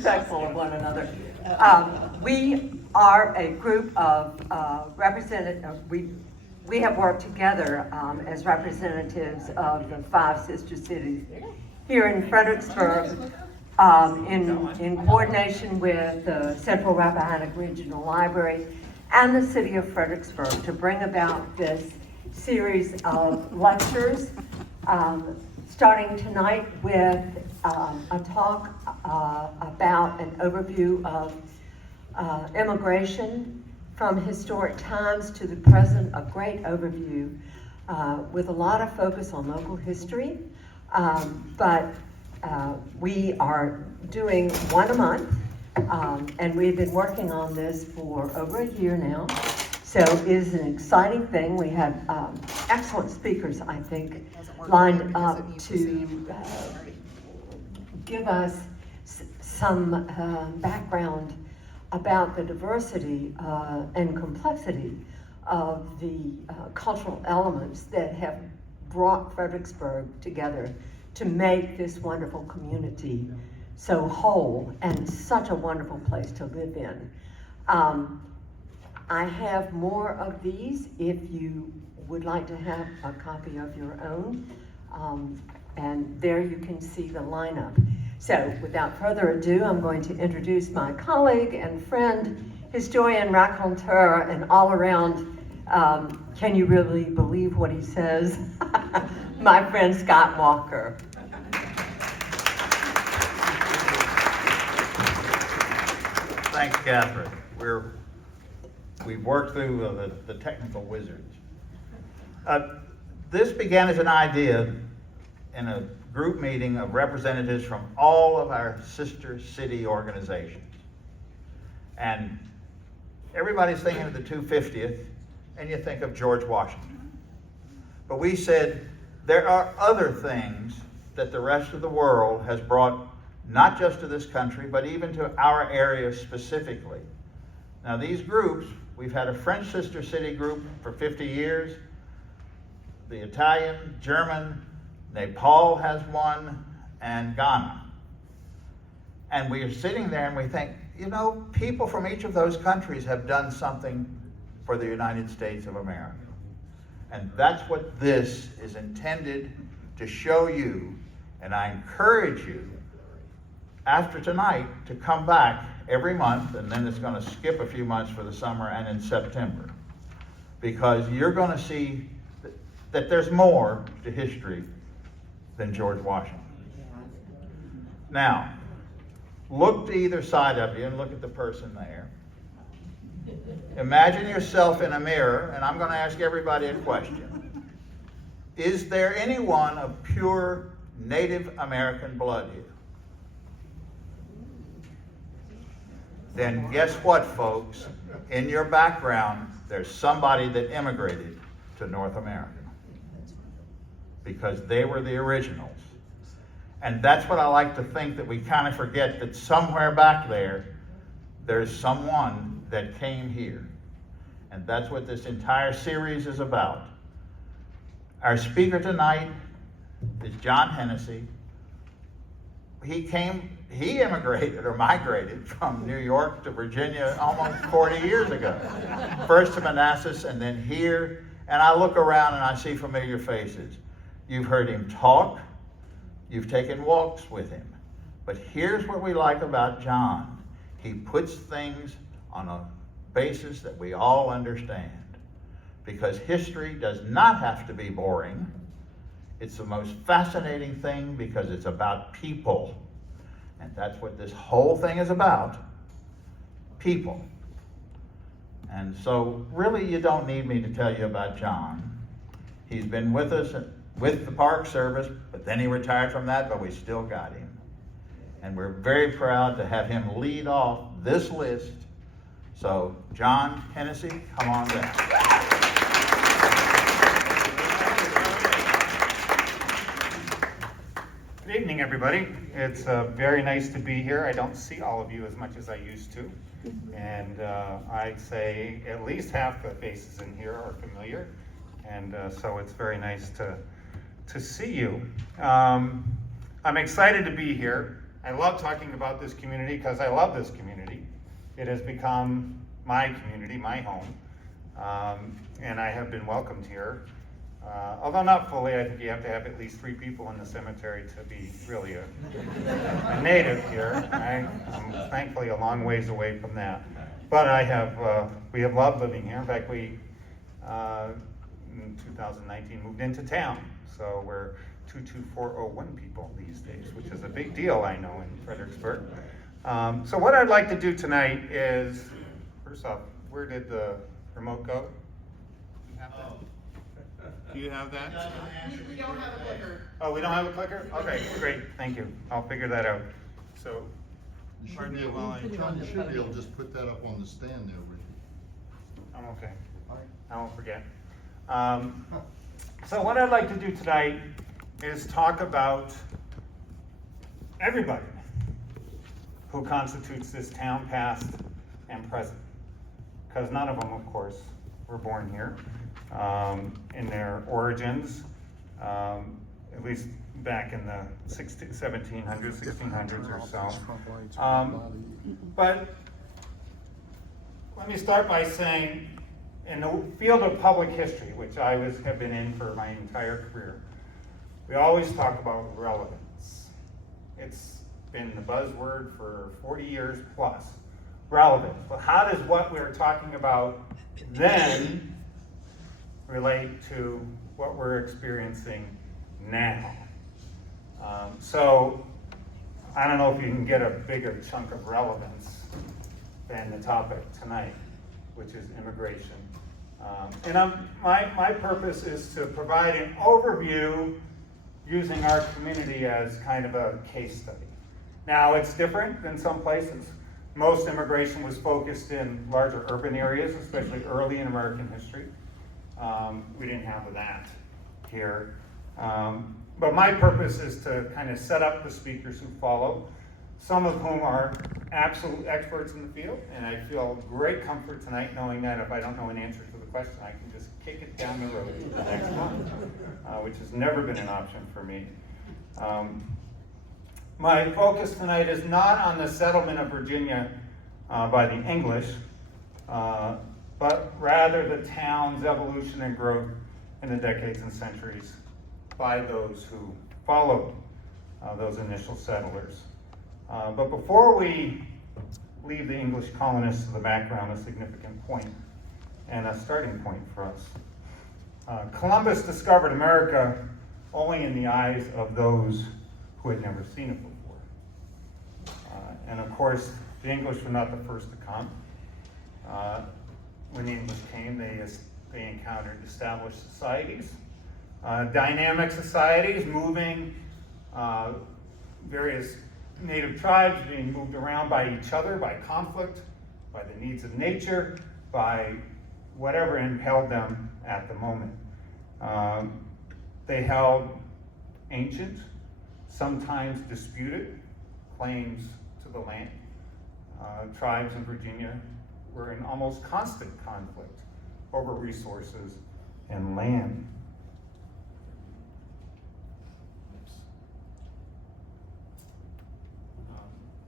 Respectful of one another. We are a group of we have worked together as representatives of the 5 sister cities here in Fredericksburg in coordination with the Central Rappahannock Regional Library and the city of Fredericksburg to bring about this series of lectures, starting tonight with a talk about an overview of immigration from historic times to the present, a great overview with a lot of focus on local history, but we are doing one a month, and we've been working on this for over a year now. So it is an exciting thing. We have excellent speakers, I think, lined up to give us some background about the diversity and complexity of the cultural elements that have brought Fredericksburg together to make this wonderful community so whole and such a wonderful place to live in. I have more of these if you would like to have a copy of your own. And there you can see the lineup. So without further ado, I'm going to introduce my colleague and friend, historian, raconteur, and all around, can you really believe what he says? My friend Scott Walker. Thanks, Catherine. We've worked through the technical wizards. This began as an idea in a group meeting of representatives from all of our sister city organizations. And everybody's thinking of the 250th, and you think of George Washington. But we said there are other things that the rest of the world has brought, not just to this country, but even to our area specifically. Now these groups, we've had a French sister city group for 50 years, the Italian, German, Nepal has one, and Ghana. And we are sitting there and we think, you know, people from each of those countries have done something for the United States of America. And that's what this is intended to show you, and I encourage you, after tonight, to come back every month, and then it's going to skip a few months for the summer and in September, because you're going to see that there's more to history than George Washington. Now, look to either side of you and look at the person there. Imagine yourself in a mirror, and I'm going to ask everybody a question. Is there anyone of pure Native American blood here? Then guess what, folks? In your background, there's somebody that immigrated to North America, because they were the originals. And that's what I like to think, that we kind of forget that somewhere back there's someone that came here. And that's what this entire series is about. Our speaker tonight is John Hennessy. He immigrated or migrated from New York to Virginia almost 40 years ago. First to Manassas and then here. And I look around and I see familiar faces. You've heard him talk. You've taken walks with him. But here's what we like about John. He puts things on a basis that we all understand. Because history does not have to be boring. It's the most fascinating thing because it's about people. And that's what this whole thing is about. People. And so really you don't need me to tell you about John. He's been with us with the Park Service, but then he retired from that, but we still got him. And we're very proud to have him lead off this list. So John Hennessy, come on down. Good evening, everybody. It's very nice to be here. I don't see all of you as much as I used to. And I'd say at least half the faces in here are familiar. And so it's very nice to see you. I'm excited to be here. I love talking about this community because I love this community. It has become my community, my home, and I have been welcomed here. Although not fully, I think you have to have at least 3 people in the cemetery to be really a native here. I'm thankfully a long ways away from that. But we have loved living here. In fact, we, in 2019, moved into town. So we're 22401 people these days, which is a big deal, I know, in Fredericksburg. So what I'd like to do tonight is, first off, where did the remote go? Do you have that? We don't have a clicker. Oh, we don't have a clicker? Okay, great, thank you. I'll figure that out. So, You should be able, John, you should be able to just put that up on the stand there, Ricky. I'm okay. I won't forget. So what I'd like to do tonight is talk about everybody who constitutes this town, past and present. Because none of them, of course, were born here. In their origins, at least back in the 1700s, 1600s or so. But let me start by saying, in the field of public history, which I have been in for my entire career, we always talk about relevance. It's been the buzzword for 40 years plus. Relevant. But how does what we're talking about then relate to what we're experiencing now? So I don't know if you can get a bigger chunk of relevance than the topic tonight, which is immigration. And my purpose is to provide an overview using our community as kind of a case study. Now, it's different than some places. Most immigration was focused in larger urban areas, especially early in American history. We didn't have that here. But my purpose is to kind of set up the speakers who follow, some of whom are absolute experts in the field, and I feel great comfort tonight knowing that if I don't know an answer to the question, I can just kick it down the road to the next one, which has never been an option for me. My focus tonight is not on the settlement of Virginia by the English, but rather the town's evolution and growth in the decades and centuries by those who followed those initial settlers. But before we leave the English colonists to the background, a significant point and a starting point for us. Columbus discovered America only in the eyes of those who had never seen it before. And of course, the English were not the first to come. When the English came, they encountered established societies, dynamic societies, moving various native tribes being moved around by each other, by conflict, by the needs of nature, by whatever impelled them at the moment. They held ancient, sometimes disputed claims to the land. Tribes in Virginia were in almost constant conflict over resources and land.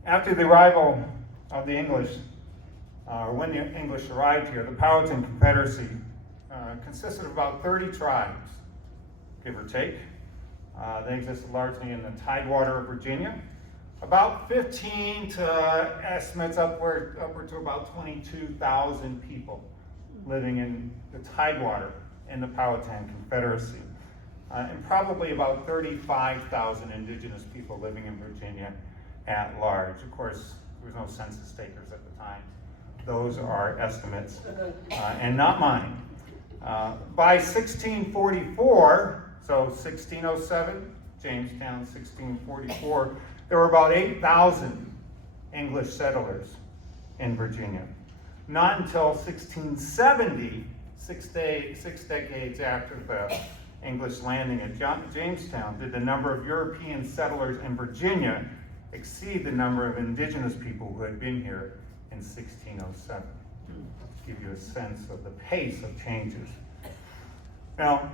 After the arrival of the English, or when the English arrived here, the Powhatan Confederacy consisted of about 30 tribes, give or take. They existed largely in the Tidewater of Virginia. About 15 to estimates upward to about 22,000 people living in the Tidewater in the Powhatan Confederacy. And probably about 35,000 indigenous people living in Virginia at large. Of course, there was no census takers at the time. Those are estimates and not mine. By 1644, so 1607, Jamestown, 1644, there were about 8,000 English settlers in Virginia. Not until 1670, six decades after the English landing at Jamestown, did the number of European settlers in Virginia exceed the number of indigenous people who had been here in 1607. To give you a sense of the pace of changes. Now,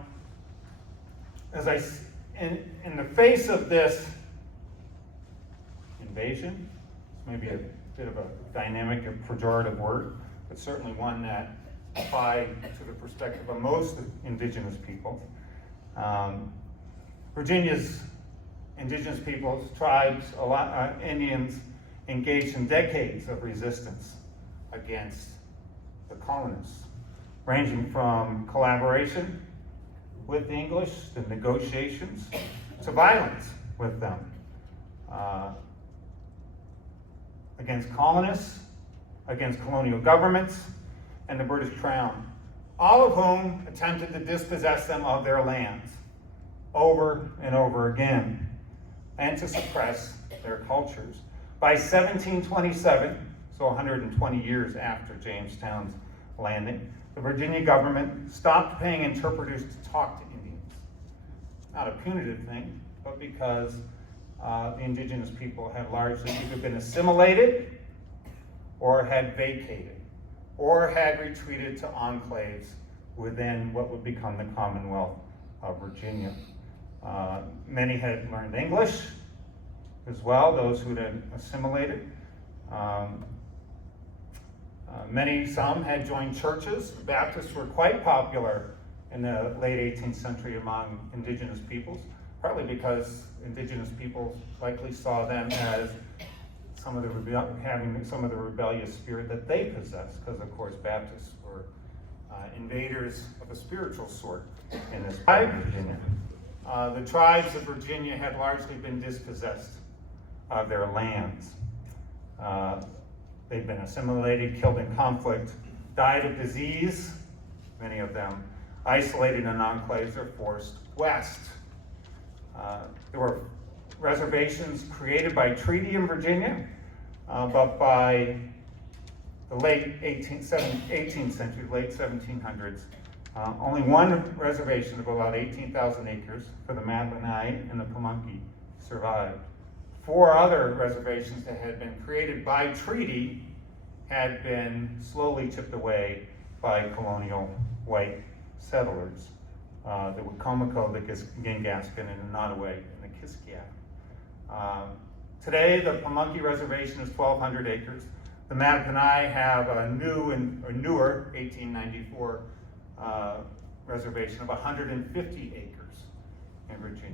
in the face of this, invasion. Maybe a bit of a dynamic or pejorative word, but certainly one that applied to the perspective of most indigenous peoples. Virginia's indigenous peoples, tribes, Indians engaged in decades of resistance against the colonists, ranging from collaboration with the English, to negotiations, to violence with them, against colonists, against colonial governments, and the British Crown, all of whom attempted to dispossess them of their lands over and over again, and to suppress their cultures. By 1727, so 120 years after Jamestown's landing, the Virginia government stopped paying interpreters to talk to Indians. Not a punitive thing, but because the indigenous people had largely either been assimilated or had vacated or had retreated to enclaves within what would become the Commonwealth of Virginia. Many had learned English as well, those who had assimilated. Some had joined churches. Baptists were quite popular in the late 18th century among indigenous peoples, partly because indigenous peoples likely saw them as having some of the rebellious spirit that they possessed, because of course Baptists were invaders of a spiritual sort in this part of Virginia. The tribes of Virginia had largely been dispossessed of their lands. They'd been assimilated, killed in conflict, died of disease, many of them, isolated in enclaves or forced west. There were reservations created by treaty in Virginia, but by the late 18th century, late 1700s, only one reservation of about 18,000 acres for the Mattaponi and the Pamunkey survived. 4 other reservations that had been created by treaty had been slowly chipped away by colonial white settlers. The Wicomico, the Gingaskin, and the Nottoway, and the Kiskiak. Today, the Pamunkey Reservation is 1,200 acres. The Mattaponi have a newer 1894 reservation of 150 acres in Virginia.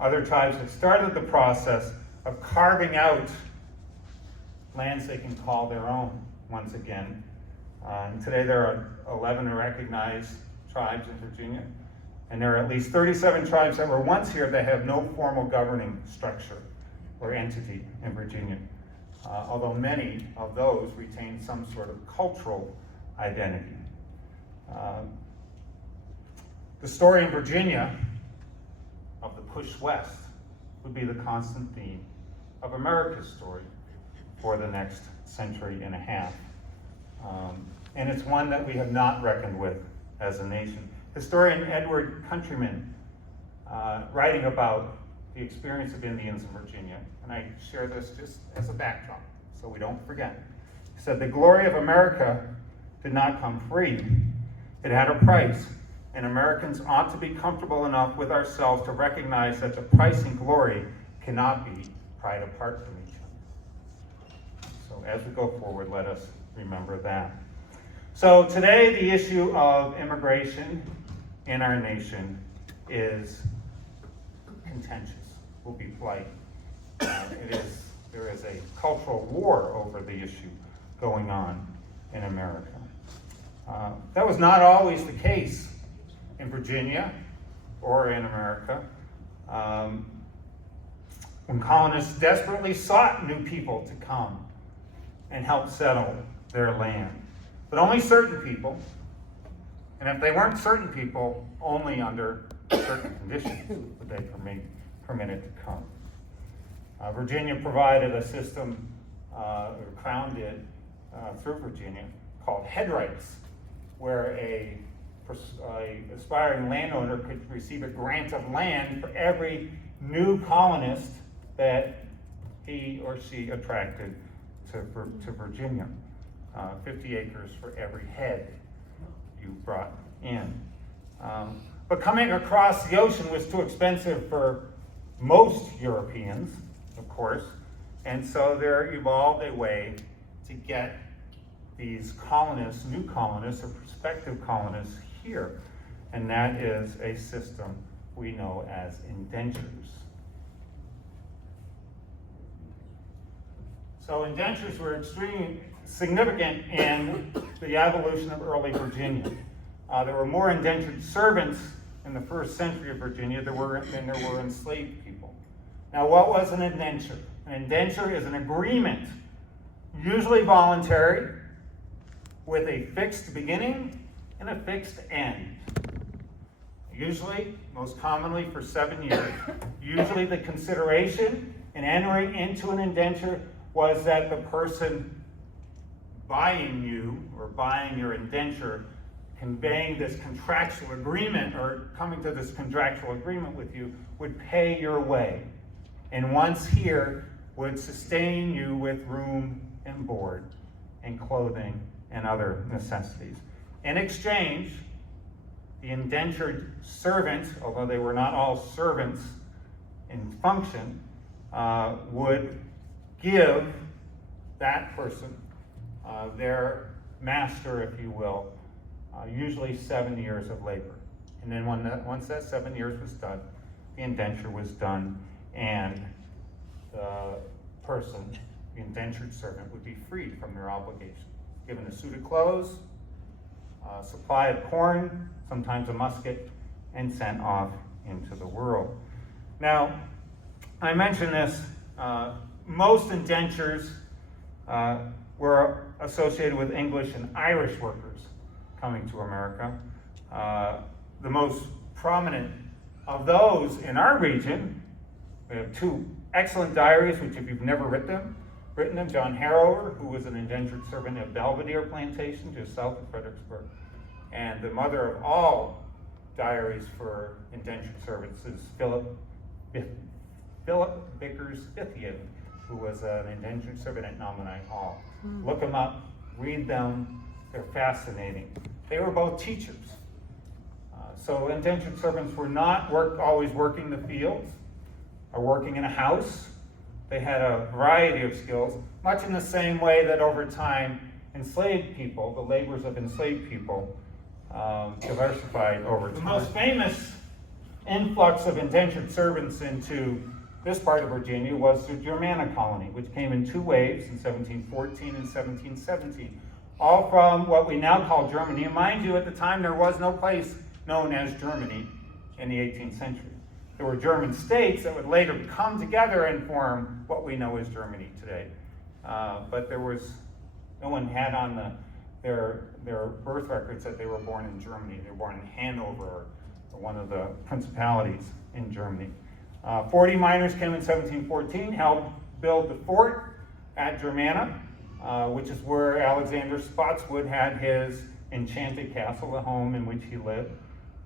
Other tribes have started the process of carving out lands they can call their own once again. And today there are 11 recognized tribes in Virginia, and there are at least 37 tribes that were once here that have no formal governing structure or entity in Virginia, although many of those retain some sort of cultural identity. The story in Virginia of the push west would be the constant theme of America's story for the next century and a half. And it's one that we have not reckoned with as a nation. Historian Edward Countryman, writing about the experience of Indians in Virginia, and I share this just as a backdrop so we don't forget. He said, "The glory of America did not come free. It had a price, and Americans ought to be comfortable enough with ourselves to recognize that the price and glory cannot be pried apart from each other." So as we go forward, let us remember that. So today, the issue of immigration in our nation is contentious. Will be polite. There is a cultural war over the issue going on in America. That was not always the case in Virginia or in America. When colonists desperately sought new people to come and help settle their land. But only certain people, and if they weren't certain people, only under certain conditions would they permitted to come. Virginia provided a system, or Crown did, through Virginia, called head rights, where a aspiring landowner could receive a grant of land for every new colonist that he or she attracted to Virginia. 50 acres for every head you brought in. But coming across the ocean was too expensive for most Europeans, of course, And so there evolved a way to get these colonists, new colonists or prospective colonists here. And that is a system we know as indentures. So indentures were extremely significant in the evolution of early Virginia. There were more indentured servants in the first century of Virginia than there were enslaved people. Now, what was an indenture? An indenture is an agreement, usually voluntary, with a fixed beginning and a fixed end. Usually, most commonly for 7 years. Usually the consideration in entering into an indenture was that the person buying you or buying your indenture, conveying this contractual agreement or coming to this contractual agreement with you, would pay your way. And once here, would sustain you with room and board and clothing and other necessities. In exchange, the indentured servant, although they were not all servants in function, would give that person, their master, if you will, usually 7 years of labor. And then once that 7 years was done, the indenture was done, and the person, the indentured servant, would be freed from their obligation, given a suit of clothes, a supply of corn, sometimes a musket, and sent off into the world. Now, I mentioned this, most indentures were associated with English and Irish workers coming to America. The most prominent of those in our region, we have two excellent diaries, which if you've never written them, John Harrower, who was an indentured servant at Belvedere Plantation just south of Fredericksburg, and the mother of all diaries for indentured servants is Philip Vickers Fithian, who was an indentured servant at Nominee Hall. Look them up, read them, they're fascinating. They were both teachers. So indentured servants were not always working the fields or working in a house. They had a variety of skills, much in the same way that over time enslaved people, the labors of enslaved people, diversified over time. The most famous influx of indentured servants into this part of Virginia was the Germanic colony, which came in two waves in 1714 and 1717, all from what we now call Germany. And mind you, at the time there was no place known as Germany in the 18th century. There were German states that would later come together and form what we know as Germany today. But there was, no one had on their birth records that they were born in Germany. They were born in Hanover, or one of the principalities in Germany. 40 miners came in 1714, helped build the fort at Germana, which is where Alexander Spotswood had his enchanted castle, the home in which he lived.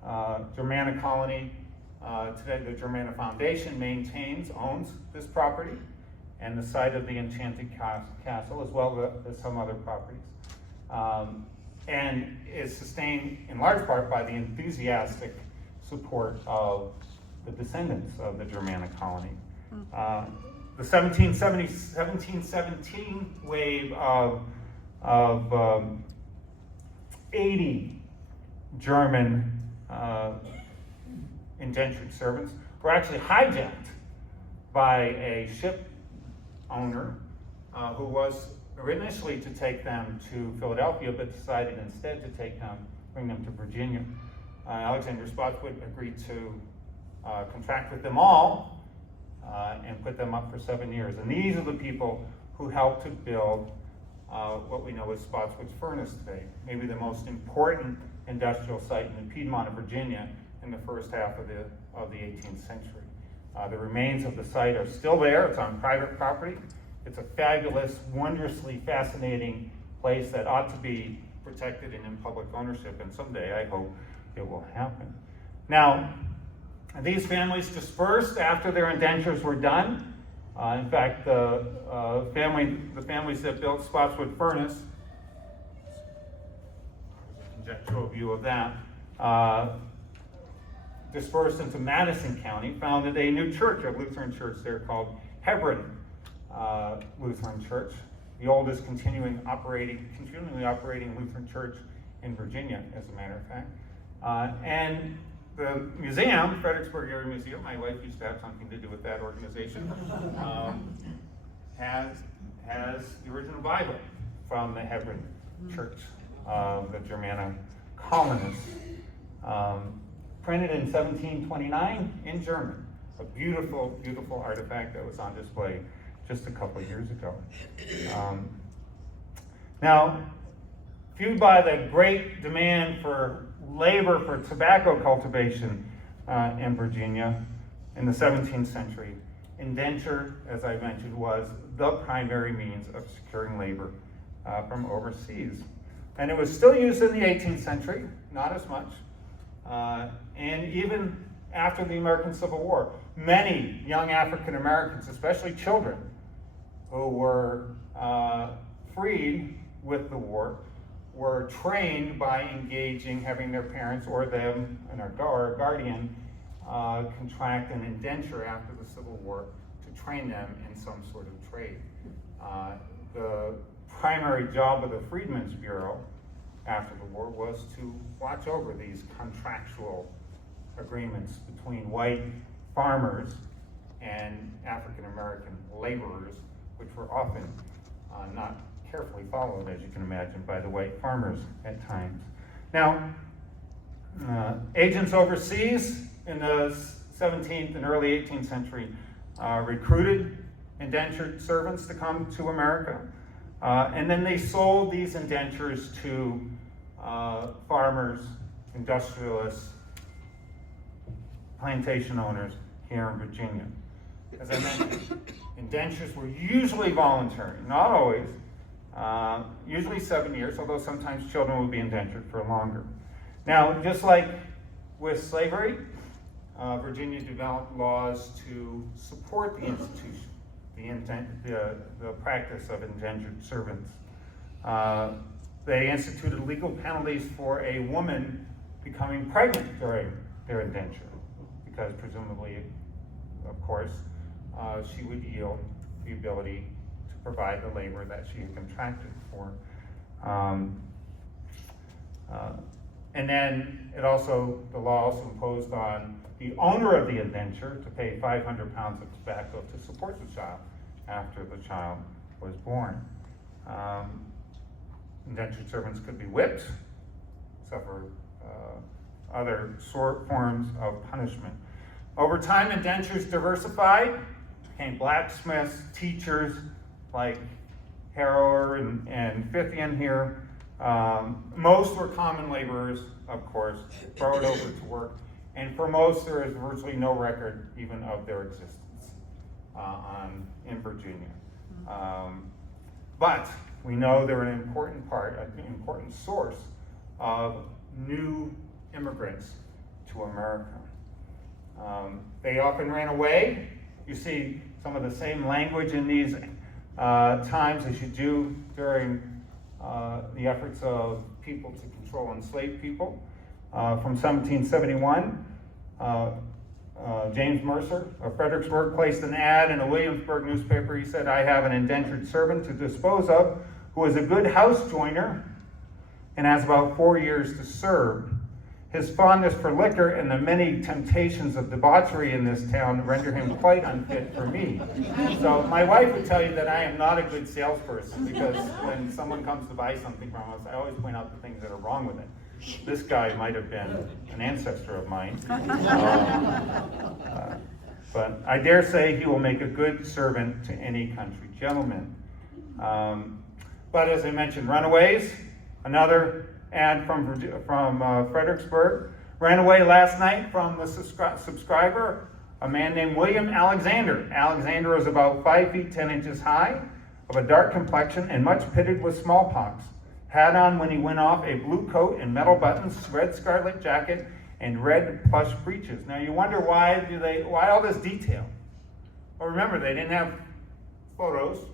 Germana colony, today the Germana Foundation owns this property and the site of the enchanted castle, as well as some other properties. And is sustained in large part by the enthusiastic support of the descendants of the Germanic colony. The 1717 wave of 80 German indentured servants were actually hijacked by a ship owner who was initially to take them to Philadelphia, but decided instead to bring them to Virginia. Alexander Spotswood agreed to contract with them all and put them up for 7 years. And these are the people who helped to build what we know as Spotswood's Furnace today, maybe the most important industrial site in the Piedmont of Virginia in the first half of the 18th century. The remains of the site are still there. It's on private property. It's a fabulous, wondrously fascinating place that ought to be protected and in public ownership, and someday I hope it will happen. Now, these families dispersed after their indentures were done. In fact, the families that built Spotswood Furnace, conjectural view of that, dispersed into Madison County, founded a new church, a Lutheran church there called Hebron. Lutheran church, the oldest continually operating Lutheran church in Virginia, as a matter of fact. And the museum, Fredericksburg Area Museum, my wife used to have something to do with that organization, has the original Bible from the Hebron Church, the Germanic colonists, printed in 1729 in German. A beautiful, beautiful artifact that was on display just a couple of years ago. Now, fueled by the great demand for labor for tobacco cultivation in Virginia in the 17th century, indenture, as I mentioned, was the primary means of securing labor from overseas. And it was still used in the 18th century, not as much. And even after the American Civil War, many young African Americans, especially children, who were freed with the war, were trained by engaging, having their parents or them, or a guardian, contract an indenture after the Civil War to train them in some sort of trade. The primary job of the Freedmen's Bureau after the war was to watch over these contractual agreements between white farmers and African American laborers, which were often not carefully followed, as you can imagine, by the white farmers at times. Now, agents overseas in the 17th and early 18th century recruited indentured servants to come to America, and then they sold these indentures to farmers, industrialists, plantation owners here in Virginia. As I mentioned, indentures were usually voluntary, not always, usually 7 years, although sometimes children would be indentured for longer. Now, just like with slavery, Virginia developed laws to support the institution, the practice of indentured servants. They instituted legal penalties for a woman becoming pregnant during their indenture, because presumably, of course, she would yield the ability to provide the labor that she had contracted for. And then the law also imposed on the owner of the indenture to pay 500 pounds of tobacco to support the child after the child was born. Indentured servants could be whipped, suffer other forms of punishment. Over time, indentures diversified, became blacksmiths, teachers like Harrower and Fithian here. Most were common laborers, of course, brought over to work. And for most, there is virtually no record even of their existence in Virginia. But we know they're an important source of new immigrants to America. They often ran away. You see some of the same language in these times as you do during the efforts of people to control enslaved people. From 1771, James Mercer of Fredericksburg placed an ad in a Williamsburg newspaper. He said, "I have an indentured servant to dispose of who is a good house joiner and has about 4 years to serve. His fondness for liquor and the many temptations of debauchery in this town render him quite unfit for me." So my wife would tell you that I am not a good salesperson, because when someone comes to buy something from us, I always point out the things that are wrong with it. This guy might have been an ancestor of mine. But I dare say he will make a good servant to any country gentleman. But as I mentioned, runaways, another ad from Fredericksburg. Ran away last night from the subscriber, a man named William Alexander. Alexander is about 5 feet 10 inches high, of a dark complexion, and much pitted with smallpox. Had on when he went off a blue coat and metal buttons, red scarlet jacket, and red plush breeches. Now you wonder why all this detail? Well, remember, they didn't have photos.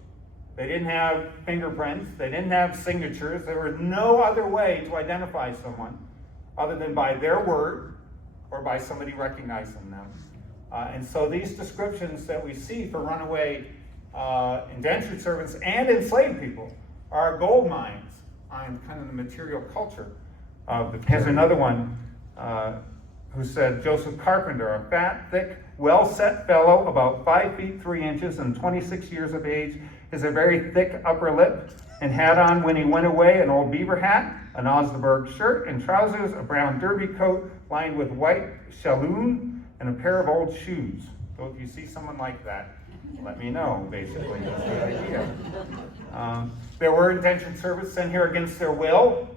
They didn't have fingerprints. They didn't have signatures. There was no other way to identify someone other than by their word or by somebody recognizing them. And so these descriptions that we see for runaway indentured servants and enslaved people are gold mines on kind of the material culture of the. Here's another one who said, Joseph Carpenter, a fat, thick, well-set fellow, about 5 feet 3 inches and 26 years of age, has a very thick upper lip and had on when he went away an old beaver hat, an Osnaburg shirt and trousers, a brown derby coat lined with white shalloon, and a pair of old shoes. So if you see someone like that, let me know, basically. That's the idea. There were indentured servants sent here against their will.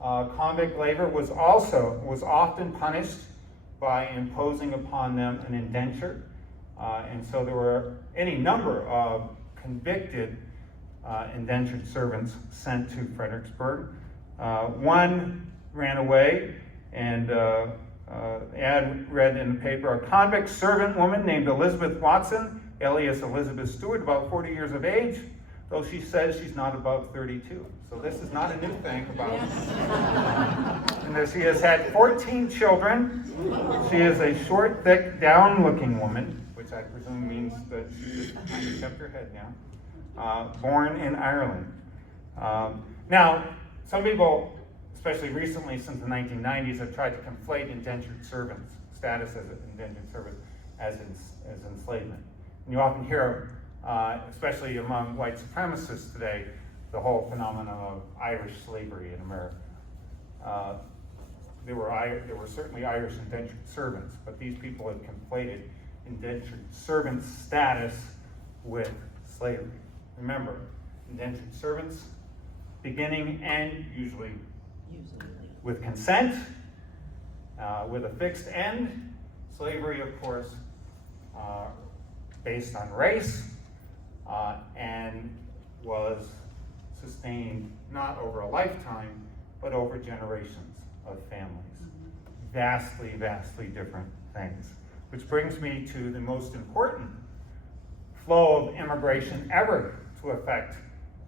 Convict labor was often punished by imposing upon them an indenture. And so there were any number of convicted indentured servants sent to Fredericksburg. One ran away, and ad read in the paper, a convict servant woman named Elizabeth Watson, alias Elizabeth Stewart, about 40 years of age, though she says she's not above 32. So this is not a new thing about and she has had 14 children. She is a short, thick, down-looking woman, which I presume means that she just kind of kept her head down, born in Ireland. Now, some people, especially recently since the 1990s, have tried to conflate indentured servants, status as an indentured servant, as enslavement. And you often hear, especially among white supremacists today, the whole phenomenon of Irish slavery in America. There were certainly Irish indentured servants, but these people have conflated indentured servant status with slavery. Remember, indentured servants, beginning and usually with consent, with a fixed end. Slavery, of course, based on race, and was sustained not over a lifetime, but over generations of families. Vastly, vastly different things. Which brings me to the most important flow of immigration ever to affect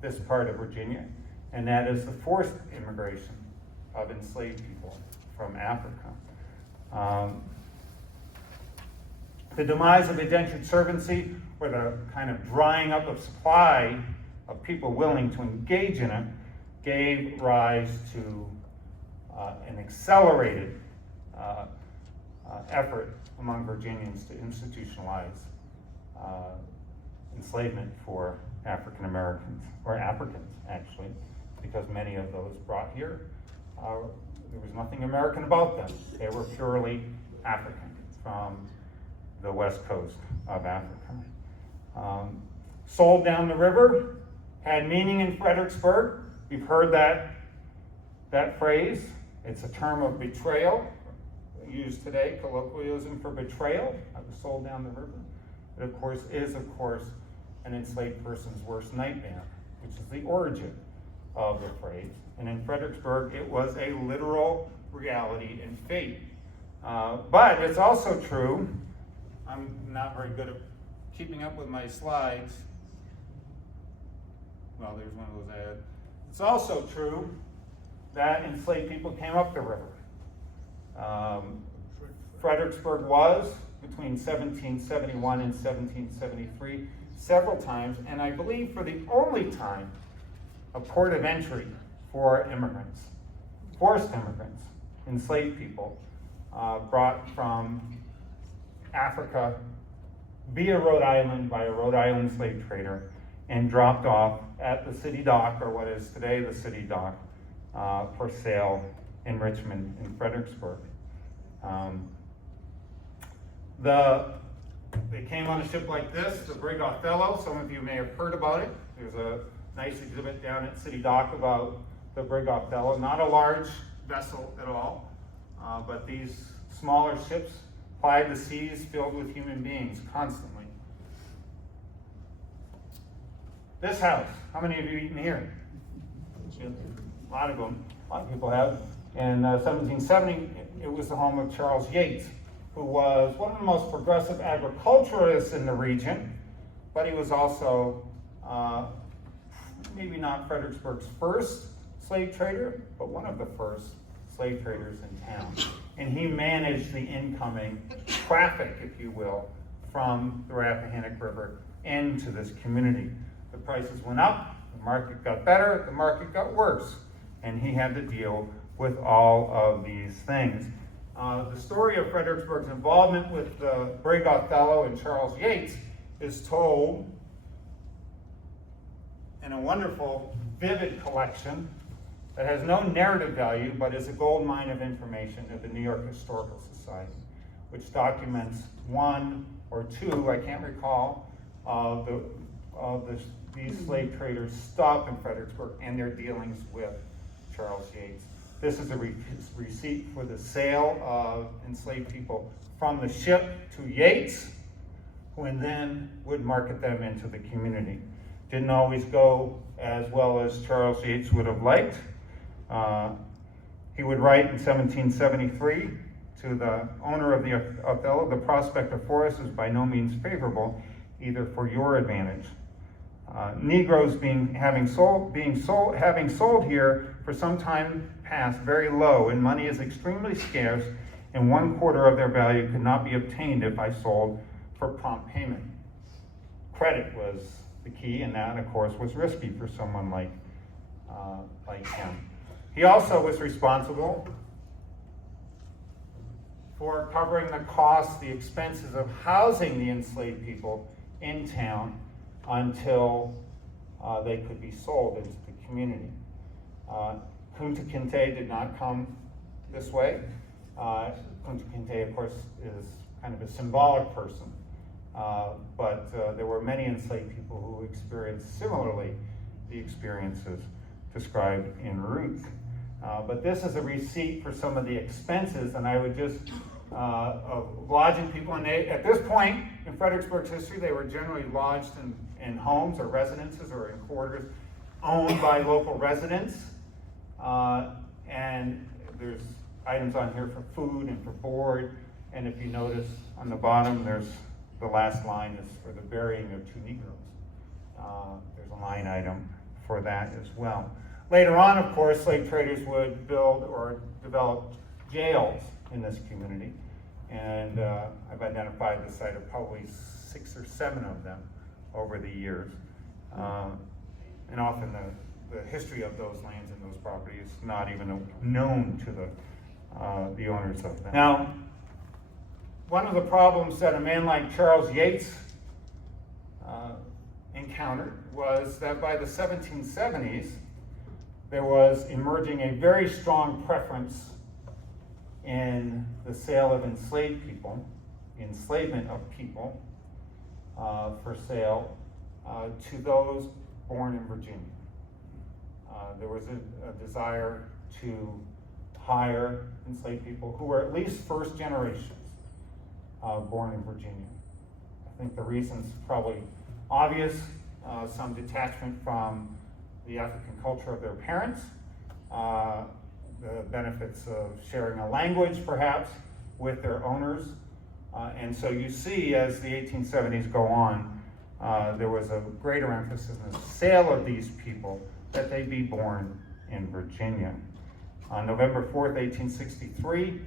this part of Virginia, and that is the forced immigration of enslaved people from Africa. The demise of indentured servancy, or the kind of drying up of supply of people willing to engage in it, gave rise to an accelerated effort among Virginians to institutionalize enslavement for African Americans, or Africans actually, because many of those brought here, there was nothing American about them. They were purely African from the west coast of Africa. Sold down the river had meaning in Fredericksburg. We've heard that phrase. It's a term of betrayal, used today, colloquialism for betrayal. I was sold down the river. It, of course, is an enslaved person's worst nightmare, which is the origin of the phrase. And in Fredericksburg, it was a literal reality and fate. But it's also true, I'm not very good at keeping up with my slides. Well, there's one of those ads. It's also true that enslaved people came up the river. Fredericksburg was, between 1771 and 1773, several times, and I believe for the only time, a port of entry for immigrants, forced immigrants, enslaved people, brought from Africa via Rhode Island by a Rhode Island slave trader and dropped off at the city dock, or what is today the city dock, for sale in Richmond in Fredericksburg. They came on a ship like this, the brig Othello. Some of you may have heard about it. There's a nice exhibit down at City Dock about the brig Othello. Not a large vessel at all, but these smaller ships plied the seas filled with human beings constantly. This house, how many of you eaten here? A lot of them, a lot of people have. In 1770, it was the home of Charles Yates, who was one of the most progressive agriculturalists in the region, but he was also maybe not Fredericksburg's first slave trader, but one of the first slave traders in town. And he managed the incoming traffic, if you will, from the Rappahannock River into this community. The prices went up, the market got better, the market got worse, and he had to deal with all of these things. The story of Fredericksburg's involvement with Brig Othello and Charles Yates is told in a wonderful, vivid collection that has no narrative value, but is a gold mine of information at the New York Historical Society, which documents one or two, I can't recall, of these slave traders stop in Fredericksburg and their dealings with Charles Yates. This is a receipt for the sale of enslaved people from the ship to Yates, who then would market them into the community. Didn't always go as well as Charles Yates would have liked. He would write in 1773 to the owner of the Othello, "The prospect before us is by no means favorable, either for your advantage. Negroes having sold here for some time past very low, and money is extremely scarce, and 1/4 of their value could not be obtained if I sold for prompt payment." Credit was the key, and that, of course, was risky for someone like him. He also was responsible for covering the costs, the expenses of housing the enslaved people in town until they could be sold into the community. Kunta Kinte did not come this way. Kunta Kinte, of course, is kind of a symbolic person, but there were many enslaved people who experienced similarly the experiences described in Ruth. But this is a receipt for some of the expenses, and I would just of lodging people. And at this point in Fredericksburg's history, they were generally lodged in homes or residences or in quarters owned by local residents. And there's items on here for food and for board. And if you notice on the bottom, there's the last line is for the burying of 2 Negroes. There's a line item for that as well. Later on, of course, slave traders would build or develop jails in this community. And I've identified the site of probably 6 or 7 of them over the years. And often the history of those lands and those properties is not even known to the owners of them. Now, one of the problems that a man like Charles Yates encountered was that by the 1770s, there was emerging a very strong preference in the sale of enslaved people, enslavement of people for sale to those born in Virginia. There was a desire to hire enslaved people who were at least first generations born in Virginia. I think the reason's probably obvious, some detachment from the African culture of their parents, the benefits of sharing a language perhaps with their owners. And so you see as the 1870s go on, there was a greater emphasis in the sale of these people that they be born in Virginia. On November 4th, 1863,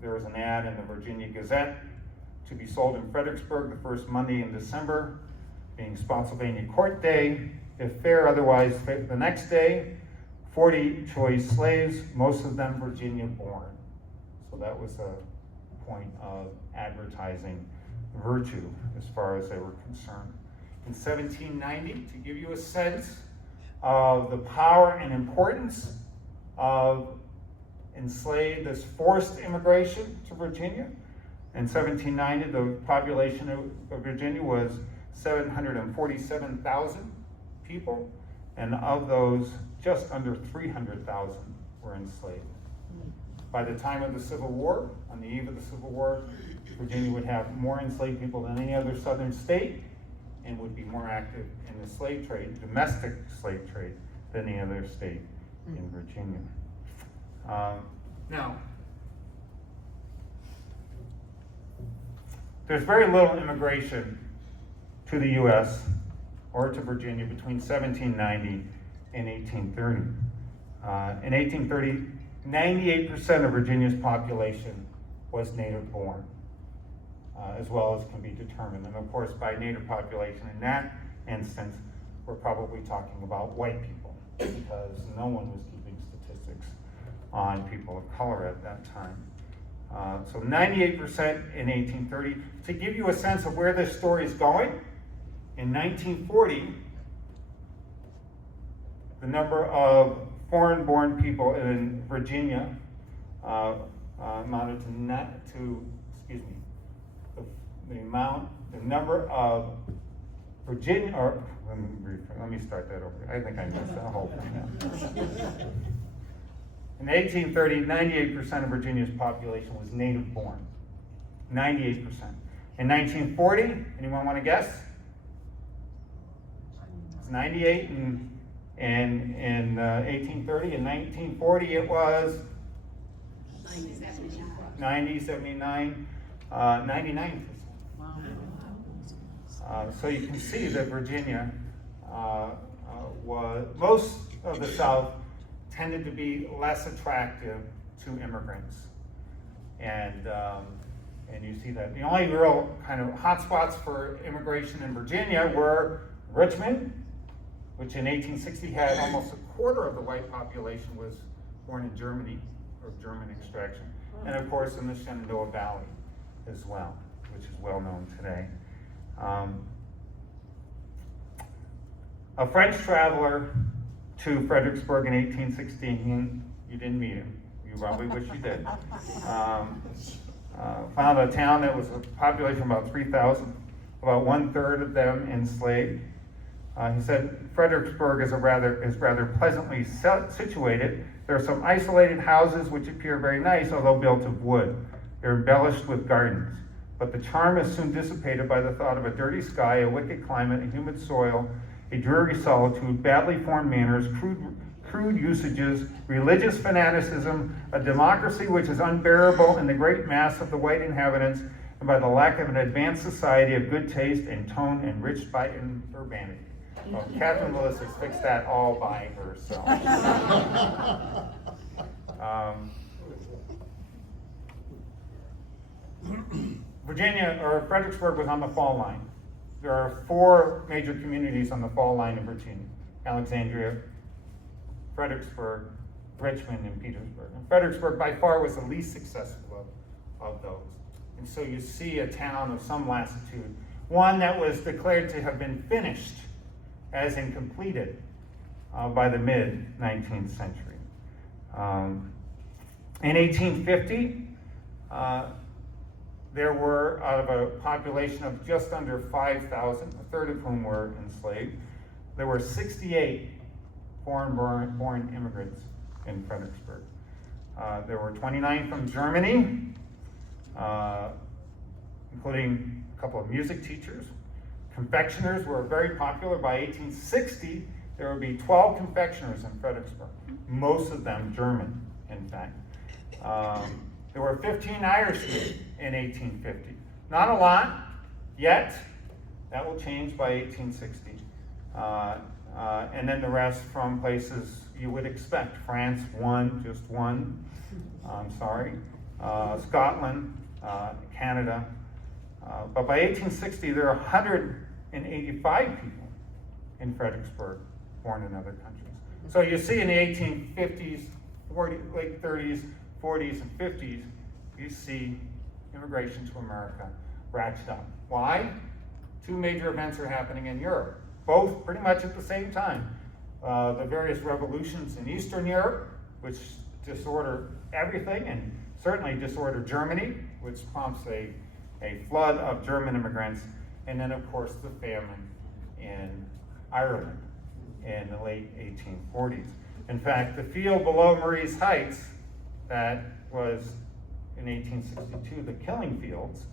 there was an ad in the Virginia Gazette to be sold in Fredericksburg the first Monday in December, being Spotsylvania Court Day. If fair, otherwise the next day, 40 choice slaves, most of them Virginia born. So that was a point of advertising virtue as far as they were concerned. In 1790, to give you a sense of the power and importance of this forced immigration to Virginia, in 1790, the population of Virginia was 747,000 people, and of those, just under 300,000 were enslaved. By the time of the Civil War, on the eve of the Civil War, Virginia would have more enslaved people than any other southern state and would be more active in the slave trade, domestic slave trade, than any other state in Virginia. Now, there's very little immigration to the U.S. or to Virginia between 1790 and 1830. In 1830, 98% of Virginia's population was native born. as well as can be determined. And of course, by native population in that instance, we're probably talking about white people, because no one was keeping statistics on people of color at that time. So 98% in 1830. To give you a sense of where this story is going, in 1940, the number of foreign-born people in Virginia amounted the number of Virginia, or let me start that over. I think I missed that whole thing now. In 1830, 98% of Virginia's population was native born. 98%. In 1940, anyone want to guess? It's 98 in 1830. In 1940, it was 90, 79, 99%. So you can see that Virginia most of the South tended to be less attractive to immigrants. And you see that. The only real kind of hotspots for immigration in Virginia were Richmond, which in 1860 had almost a quarter of the white population was born in Germany, or German extraction. And of course in the Shenandoah Valley as well, which is well known today. A French traveler to Fredericksburg in 1816, you didn't meet him, you probably wish you did, found a town that was a population of about 3,000, about 1/3 of them enslaved. He said Fredericksburg is rather pleasantly situated. There are some isolated houses which appear very nice, although built of wood. They're embellished with gardens. But the charm is soon dissipated by the thought of a dirty sky, a wicked climate, a humid soil, a dreary solitude, badly formed manners, crude usages, religious fanaticism, a democracy which is unbearable in the great mass of the white inhabitants, and by the lack of an advanced society of good taste and tone enriched by urbanity. Well, Catherine Willis has fixed that all by herself. Virginia, or Fredericksburg, was on the fall line. There are 4 major communities on the fall line in Virginia: Alexandria, Fredericksburg, Richmond, and Petersburg. And Fredericksburg by far was the least successful of those. And so you see a town of some lassitude, one that was declared to have been finished, as in completed, by the mid-19th century. In 1850, there were, out of a population of just under 5,000, 1/3 of whom were enslaved, there were 68 foreign-born immigrants in Fredericksburg. There were 29 from Germany, including a couple of music teachers. Confectioners were very popular. By 1860, there would be 12 confectioners in Fredericksburg, most of them German, in fact. There were 15 Irishmen in 1850. Not a lot yet. That will change by 1860. And then the rest from places you would expect. France, just one. Scotland, Canada. But by 1860, there are 185 people in Fredericksburg born in other countries. So you see in the 1850s, late 30s, 40s, and 50s, you see immigration to America ratchet up. Why? 2 major events are happening in Europe, both pretty much at the same time. The various revolutions in Eastern Europe, which disorder everything, and certainly disorder Germany, which prompts a flood of German immigrants, and then of course the famine in Ireland in the late 1840s. In fact, the field below Marie's Heights, that was in 1862, the Killing Fields,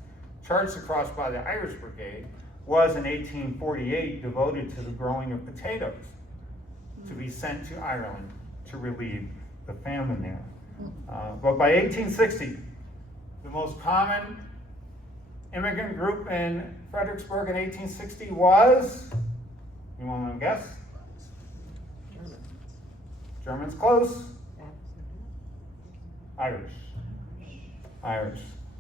charged across by the Irish Brigade, was in 1848 devoted to the growing of potatoes to be sent to Ireland to relieve the famine there. But by 1860, the most common immigrant group in Fredericksburg in 1860 was, you want to guess? German's close. Irish.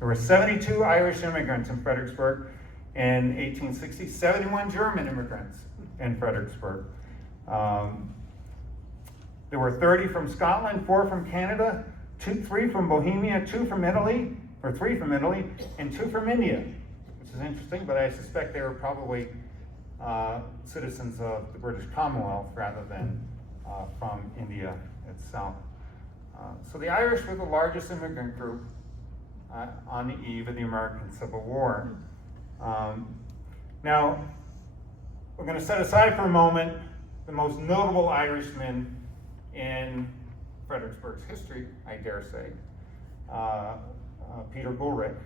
There were 72 Irish immigrants in Fredericksburg in 1860, 71 German immigrants in Fredericksburg. There were 30 from Scotland, 4 from Canada, 3 from Bohemia, 2 from Italy, or 3 from Italy, and 2 from India, which is interesting, but I suspect they were probably citizens of the British Commonwealth rather than from India itself. So the Irish were the largest immigrant group on the eve of the American Civil War. Now, we're going to set aside for a moment the most notable Irishman in Fredericksburg's history, I dare say, Peter Gulrich.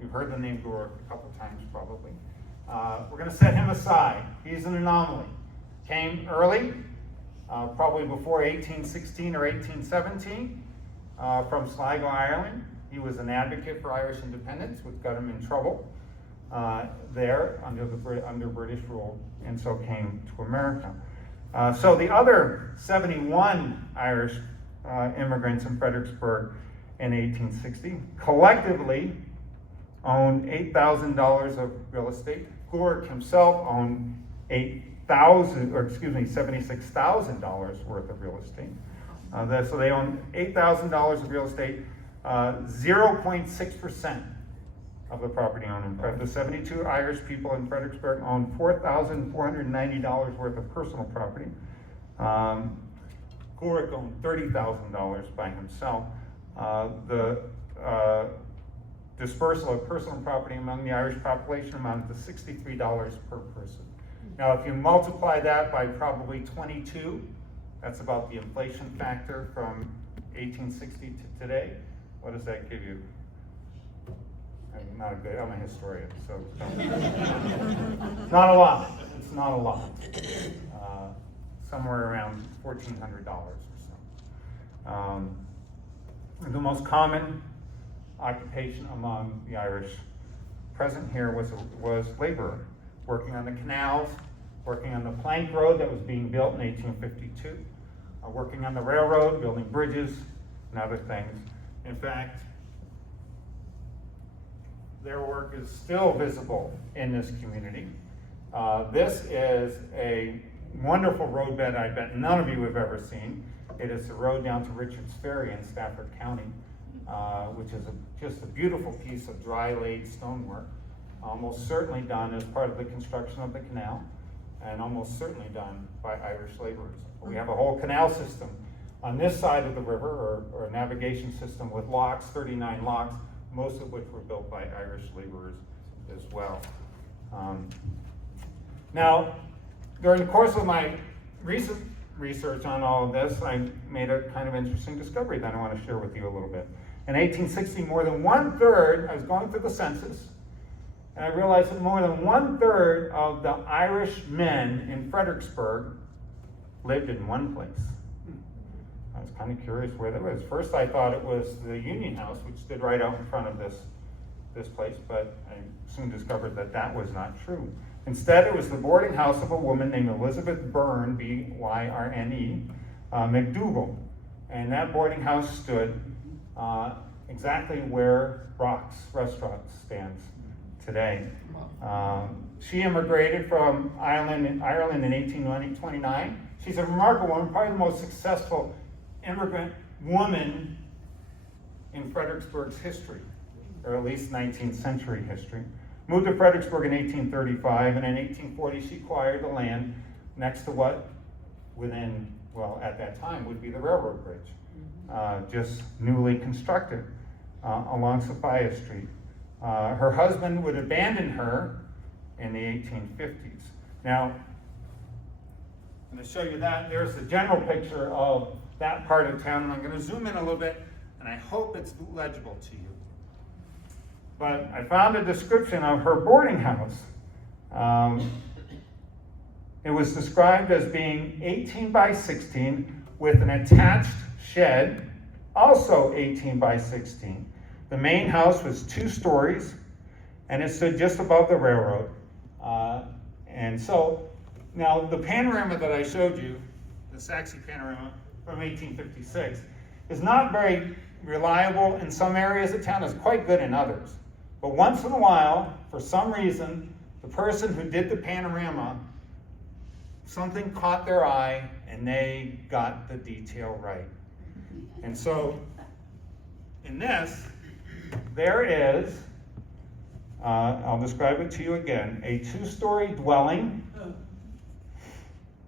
You've heard the name Gulrich a couple times probably. We're going to set him aside. He's an anomaly. Came early, probably before 1816 or 1817, from Sligo, Ireland. He was an advocate for Irish independence, which got him in trouble there under British rule, and so came to America. So the other 71 Irish immigrants in Fredericksburg in 1860 collectively owned $8,000 of real estate. Gulrich himself owned $76,000 worth of real estate. So they owned $8,000 of real estate, 0.6% of the property owned in Fredericksburg. The 72 Irish people in Fredericksburg owned $4,490 worth of personal property. Gulrich owned $30,000 by himself. The dispersal of personal property among the Irish population amounted to $63 per person. Now, if you multiply that by probably 22, that's about the inflation factor from 1860 to today. What does that give you? I'm a historian, so not a lot. It's not a lot. Somewhere around $1,400 or so. The most common occupation among the Irish present here was laborer, working on the canals, working on the plank road that was being built in 1852, working on the railroad, building bridges and other things. In fact, their work is still visible in this community. This is a wonderful roadbed I bet none of you have ever seen. It is the road down to Richards Ferry in Stafford County, which is just a beautiful piece of dry laid stonework, almost certainly done as part of the construction of the canal, and almost certainly done by Irish laborers. We have a whole canal system on this side of the river, or a navigation system with locks, 39 locks, most of which were built by Irish laborers as well. Now, during the course of my recent research on all of this, I made a kind of interesting discovery that I want to share with you a little bit. In 1860, more than 1/3, I was going through the census, and I realized that more than 1/3 of the Irish men in Fredericksburg lived in one place. I was kind of curious where that was. First, I thought it was the Union House, which stood right out in front of this place, but I soon discovered that that was not true. Instead, it was the boarding house of a woman named Elizabeth Byrne, B-Y-R-N-E, McDougall. And that boarding house stood exactly where Brock's restaurant stands today. She immigrated from Ireland in 1829. She's a remarkable woman, probably the most successful immigrant woman in Fredericksburg's history, or at least 19th century history. Moved to Fredericksburg in 1835, and in 1840 she acquired the land next to what at that time would be the railroad bridge, just newly constructed along Sophia Street. Her husband would abandon her in the 1850s. Now, I'm going to show you that. There's the general picture of that part of town, and I'm going to zoom in a little bit, and I hope it's legible to you. But I found a description of her boarding house. It was described as being 18 by 16 with an attached shed, also 18 by 16. The main house was 2 stories, and it stood just above the railroad. And so, now the panorama that I showed you, the Saxe panorama from 1856, is not very reliable in some areas of town, it's quite good in others. But once in a while, for some reason, the person who did the panorama, something caught their eye and they got the detail right. And so, in this, there is, I'll describe it to you again, a 2-story dwelling,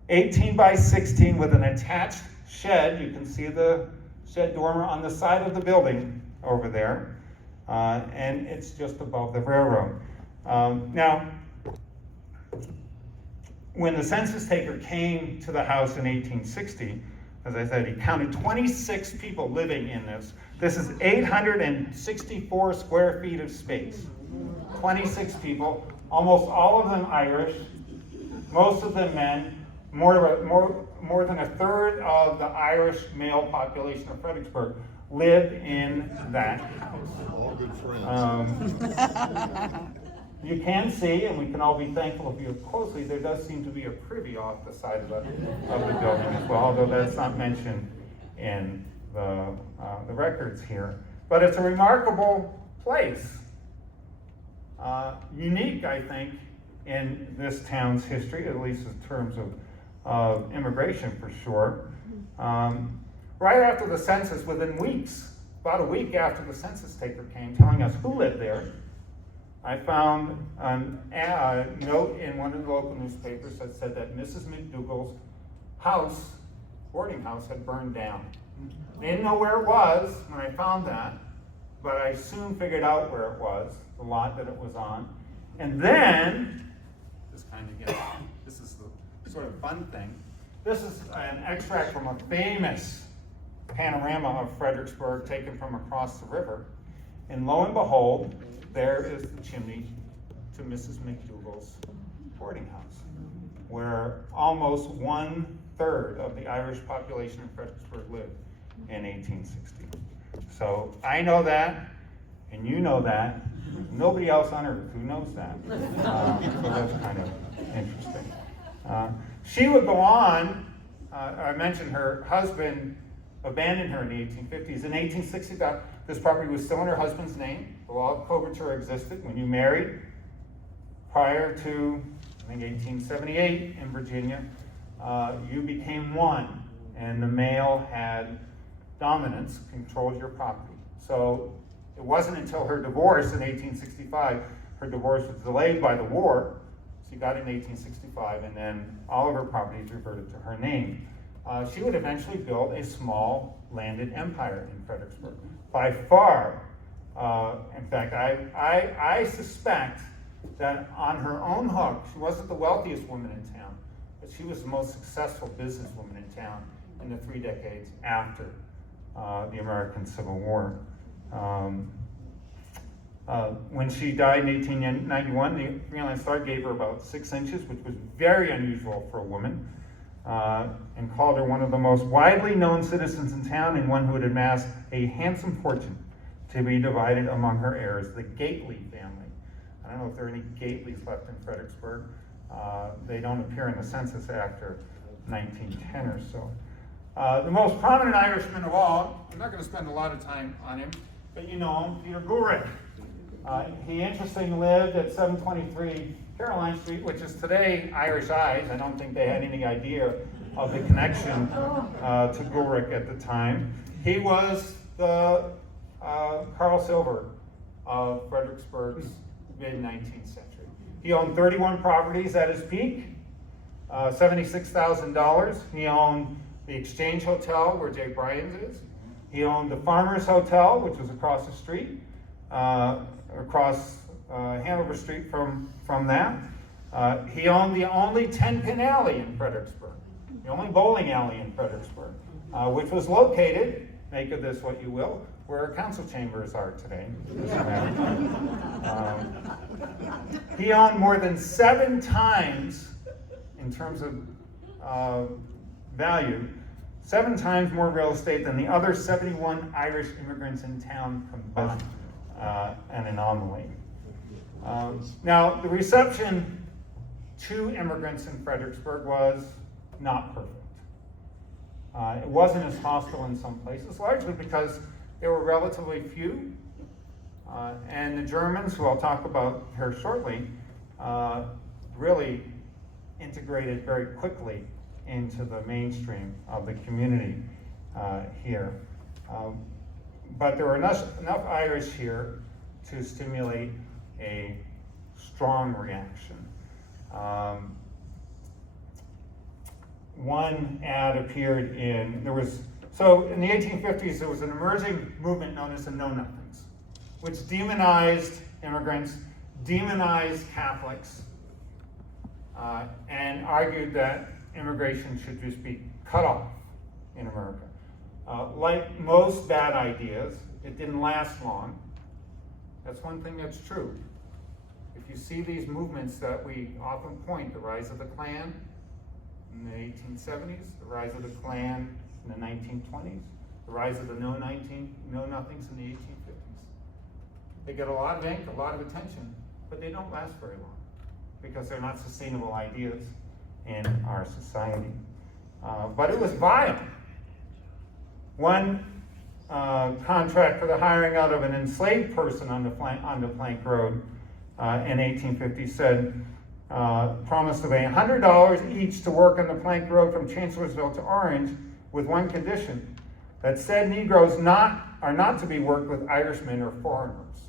18 by 16 with an attached shed. You can see the shed dormer on the side of the building over there, and it's just above the railroad. Now, when the census taker came to the house in 1860, as I said, he counted 26 people living in this. This is 864 square feet of space. 26 people, almost all of them Irish, most of them men. More than a third of the Irish male population of Fredericksburg lived in that house. All good friends. You can see, and we can all be thankful if you look closely, there does seem to be a privy off the side of the building as well, although that's not mentioned in the records here. But it's a remarkable place. Unique, I think, in this town's history, at least in terms of immigration for sure. Right after the census, within weeks, about a week after the census taker came telling us who lived there, I found a note in one of the local newspapers that said that Mrs. McDougall's house, boarding house, had burned down. They didn't know where it was when I found that, but I soon figured out where it was, the lot that it was on. And then, this kind of gets, this is the sort of fun thing. This is an extract from a famous panorama of Fredericksburg taken from across the river. And lo and behold, there is the chimney to Mrs. McDougall's boarding house, where almost 1/3 of the Irish population of Fredericksburg lived in 1860. So I know that, and you know that. Nobody else on earth who knows that. So that's kind of interesting. She would go on, I mentioned her husband abandoned her in the 1850s. In 1860, this property was still in her husband's name. The law of coverture existed. When you married, prior to, I think, 1878 in Virginia, you became one, and the male had dominance, controlled your property. So it wasn't until her divorce in 1865, her divorce was delayed by the war. She got it in 1865, and then all of her properties reverted to her name. She would eventually build a small landed empire in Fredericksburg. By far, in fact, I suspect that on her own hook, she wasn't the wealthiest woman in town, but she was the most successful businesswoman in town in the 3 decades after the American Civil War. When she died in 1891, the Freelance Star gave her about 6 inches, which was very unusual for a woman, and called her one of the most widely known citizens in town and one who had amassed a handsome fortune to be divided among her heirs, the Gately family. I don't know if there are any Gateleys left in Fredericksburg. They don't appear in the census after 1910 or so. The most prominent Irishman of all, I'm not going to spend a lot of time on him, but you know him, Peter Gulrich. He interestingly lived at 723 Caroline Street, which is today Irish Eyes. I don't think they had any idea of the connection to Gulrich at the time. He was the Carl Silver of Fredericksburg's mid-19th century. He owned 31 properties at his peak, $76,000. He owned the Exchange Hotel, where Jay Bryan's is. He owned the Farmers Hotel, which was across the street, across Hanover Street from that. He owned the only 10-pin alley in Fredericksburg, the only bowling alley in Fredericksburg, which was located, make of this what you will, where our council chambers are today. He owned more than 7 times, in terms of value, 7 times more real estate than the other 71 Irish immigrants in town combined. An anomaly. Now, the reception to immigrants in Fredericksburg was not perfect. It wasn't as hostile in some places, largely because They were relatively few, and the Germans, who I'll talk about here shortly, really integrated very quickly into the mainstream of the community here. But there were enough Irish here to stimulate a strong reaction. One ad appeared in the 1850s, there was an emerging movement known as the Know Nothings, which demonized immigrants, demonized Catholics, and argued that immigration should just be cut off in America. Like most bad ideas, it didn't last long. That's one thing that's true. If you see these movements that we often point, the rise of the Klan in the 1870s, the rise of the Klan in the 1920s, the rise of the Know Nothings in the 1850s. They get a lot of ink, a lot of attention, but they don't last very long because they're not sustainable ideas in our society. But it was viable. One contract for the hiring out of an enslaved person on the Plank Road in 1850 said, promised to pay $100 each to work on the Plank Road from Chancellorsville to Orange, with one condition, that said Negroes are not to be worked with Irishmen or foreigners.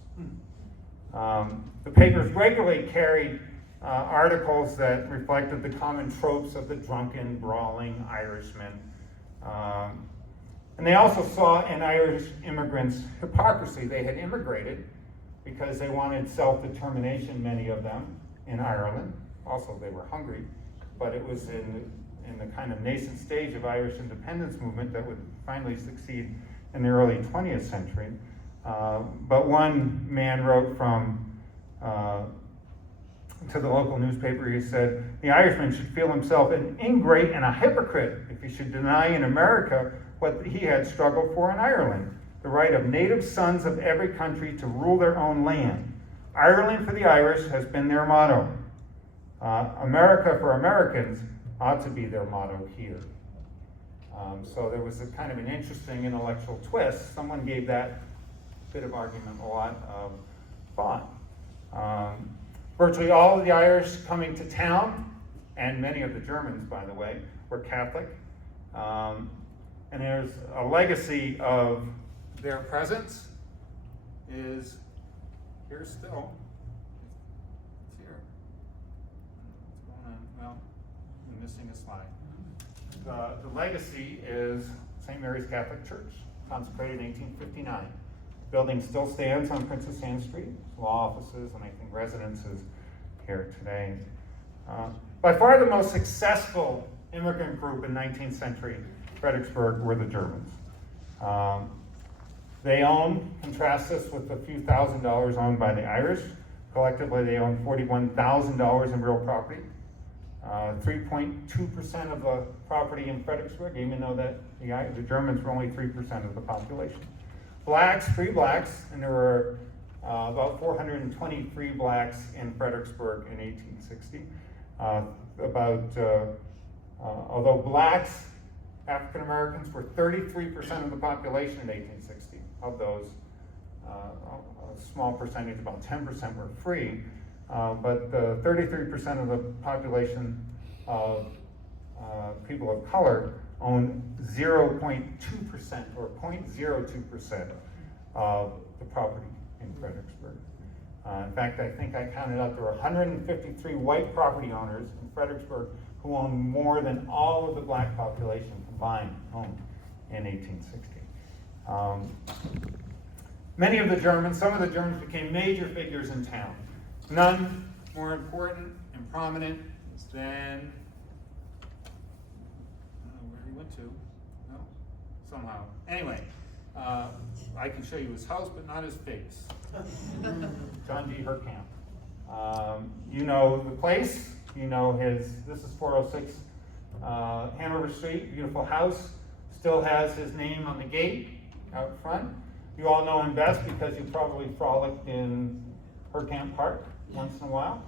The papers regularly carried articles that reflected the common tropes of the drunken, brawling Irishman. And they also saw in Irish immigrants hypocrisy. They had immigrated because they wanted self-determination, many of them, in Ireland. Also, they were hungry, but it was in the kind of nascent stage of Irish independence movement that would finally succeed in the early 20th century. But one man wrote to the local newspaper, he said, the Irishman should feel himself an ingrate and a hypocrite if he should deny in America what he had struggled for in Ireland, the right of native sons of every country to rule their own land. Ireland for the Irish has been their motto. America for Americans ought to be their motto here. So there was a kind of an interesting intellectual twist. Someone gave that bit of argument a lot of thought. Virtually all of the Irish coming to town, and many of the Germans, by the way, were Catholic. And there's a legacy of their presence is here still. It's here. What's going on? Well, I'm missing a slide. The legacy is St. Mary's Catholic Church, consecrated in 1859. The building still stands on Princess Anne Street, law offices, and I think residences here today. By far the most successful immigrant group in 19th century Fredericksburg were the Germans. They own, contrast this with the few $1,000s owned by the Irish. Collectively, they own $41,000 in real property. 3.2% of the property in Fredericksburg, even though that the Germans were only 3% of the population. Blacks, free blacks, and there were about 420 free blacks in Fredericksburg in 1860. Although blacks, African Americans, were 33% of the population in 1860. Of those, a small percentage, about 10% were free, but 33% of the population of people of color owned 0.2% or 0.02% of the property in Fredericksburg. In fact, I think I counted out there were 153 white property owners in Fredericksburg who owned more than all of the black population combined owned in 1860. Many of the Germans, some of the Germans became major figures in town. None more important and prominent than, I don't know where he went to, no, somehow. Anyway, I can show you his house, but not his face. John D. Herkamp. You know the place, you know this is 406 Hanover Street, beautiful house, still has his name on the gate out front. You all know him best because you probably frolicked in Herkamp Park once in a while.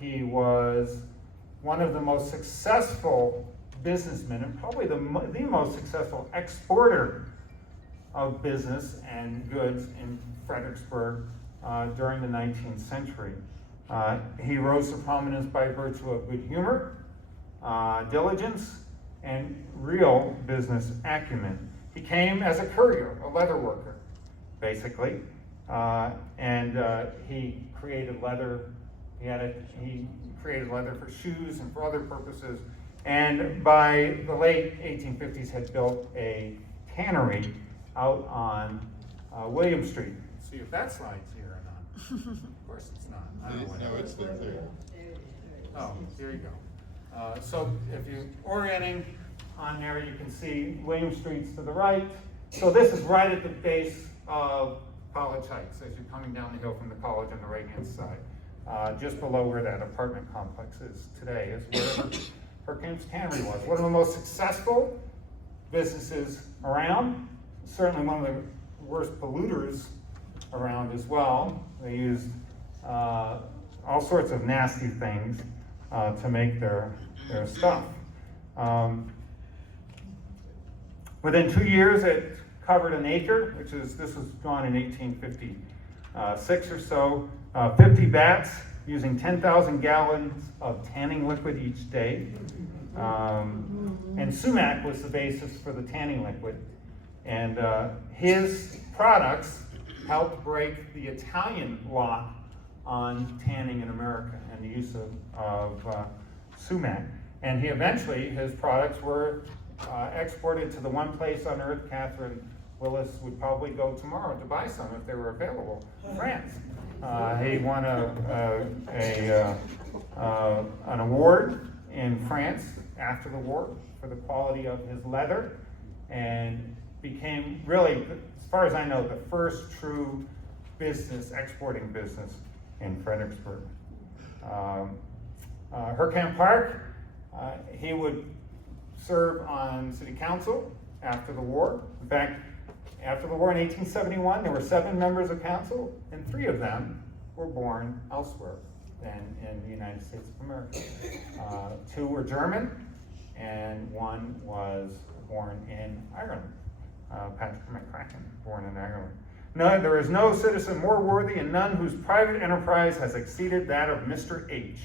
He was one of the most successful businessmen and probably the most successful exporter of business and goods in Fredericksburg during the 19th century. He rose to prominence by virtue of good humor, diligence, and real business acumen. He came as a courier, a leather worker, basically, and he created leather. He created leather for shoes and for other purposes. And by the late 1850s, had built a tannery out on William Street. See if that slide's here or not. Of course it's not. I don't know what No, it's there. Oh, here you go. So if you're orienting on there, you can see William Street's to the right. So this is right at the base of College Heights as you're coming down the hill from the college on the right-hand side. Just below where that apartment complex is today is where Hurricane's Tannery was. One of the most successful businesses around, certainly one of the worst polluters around as well. They used all sorts of nasty things to make their stuff. Within 2 years, it covered an acre, this was drawn in 1856 or so. 50 vats using 10,000 gallons of tanning liquid each day. And sumac was the basis for the tanning liquid. And his products helped break the Italian law on tanning in America and the use of sumac. And his products were exported to the one place on earth Catherine Willis would probably go tomorrow to buy some if they were available, France. He won an award in France after the war for the quality of his leather, and became really, as far as I know, the first true exporting business in Fredericksburg. Hurricane Park, he would serve on city council after the war. In fact, after the war in 1871, there were 7 members of council, and 3 of them were born elsewhere than in the United States of America. 2 were German, and 1 was born in Ireland. Patrick McCracken, born in Ireland. No, there is no citizen more worthy and none whose private enterprise has exceeded that of Mr. H.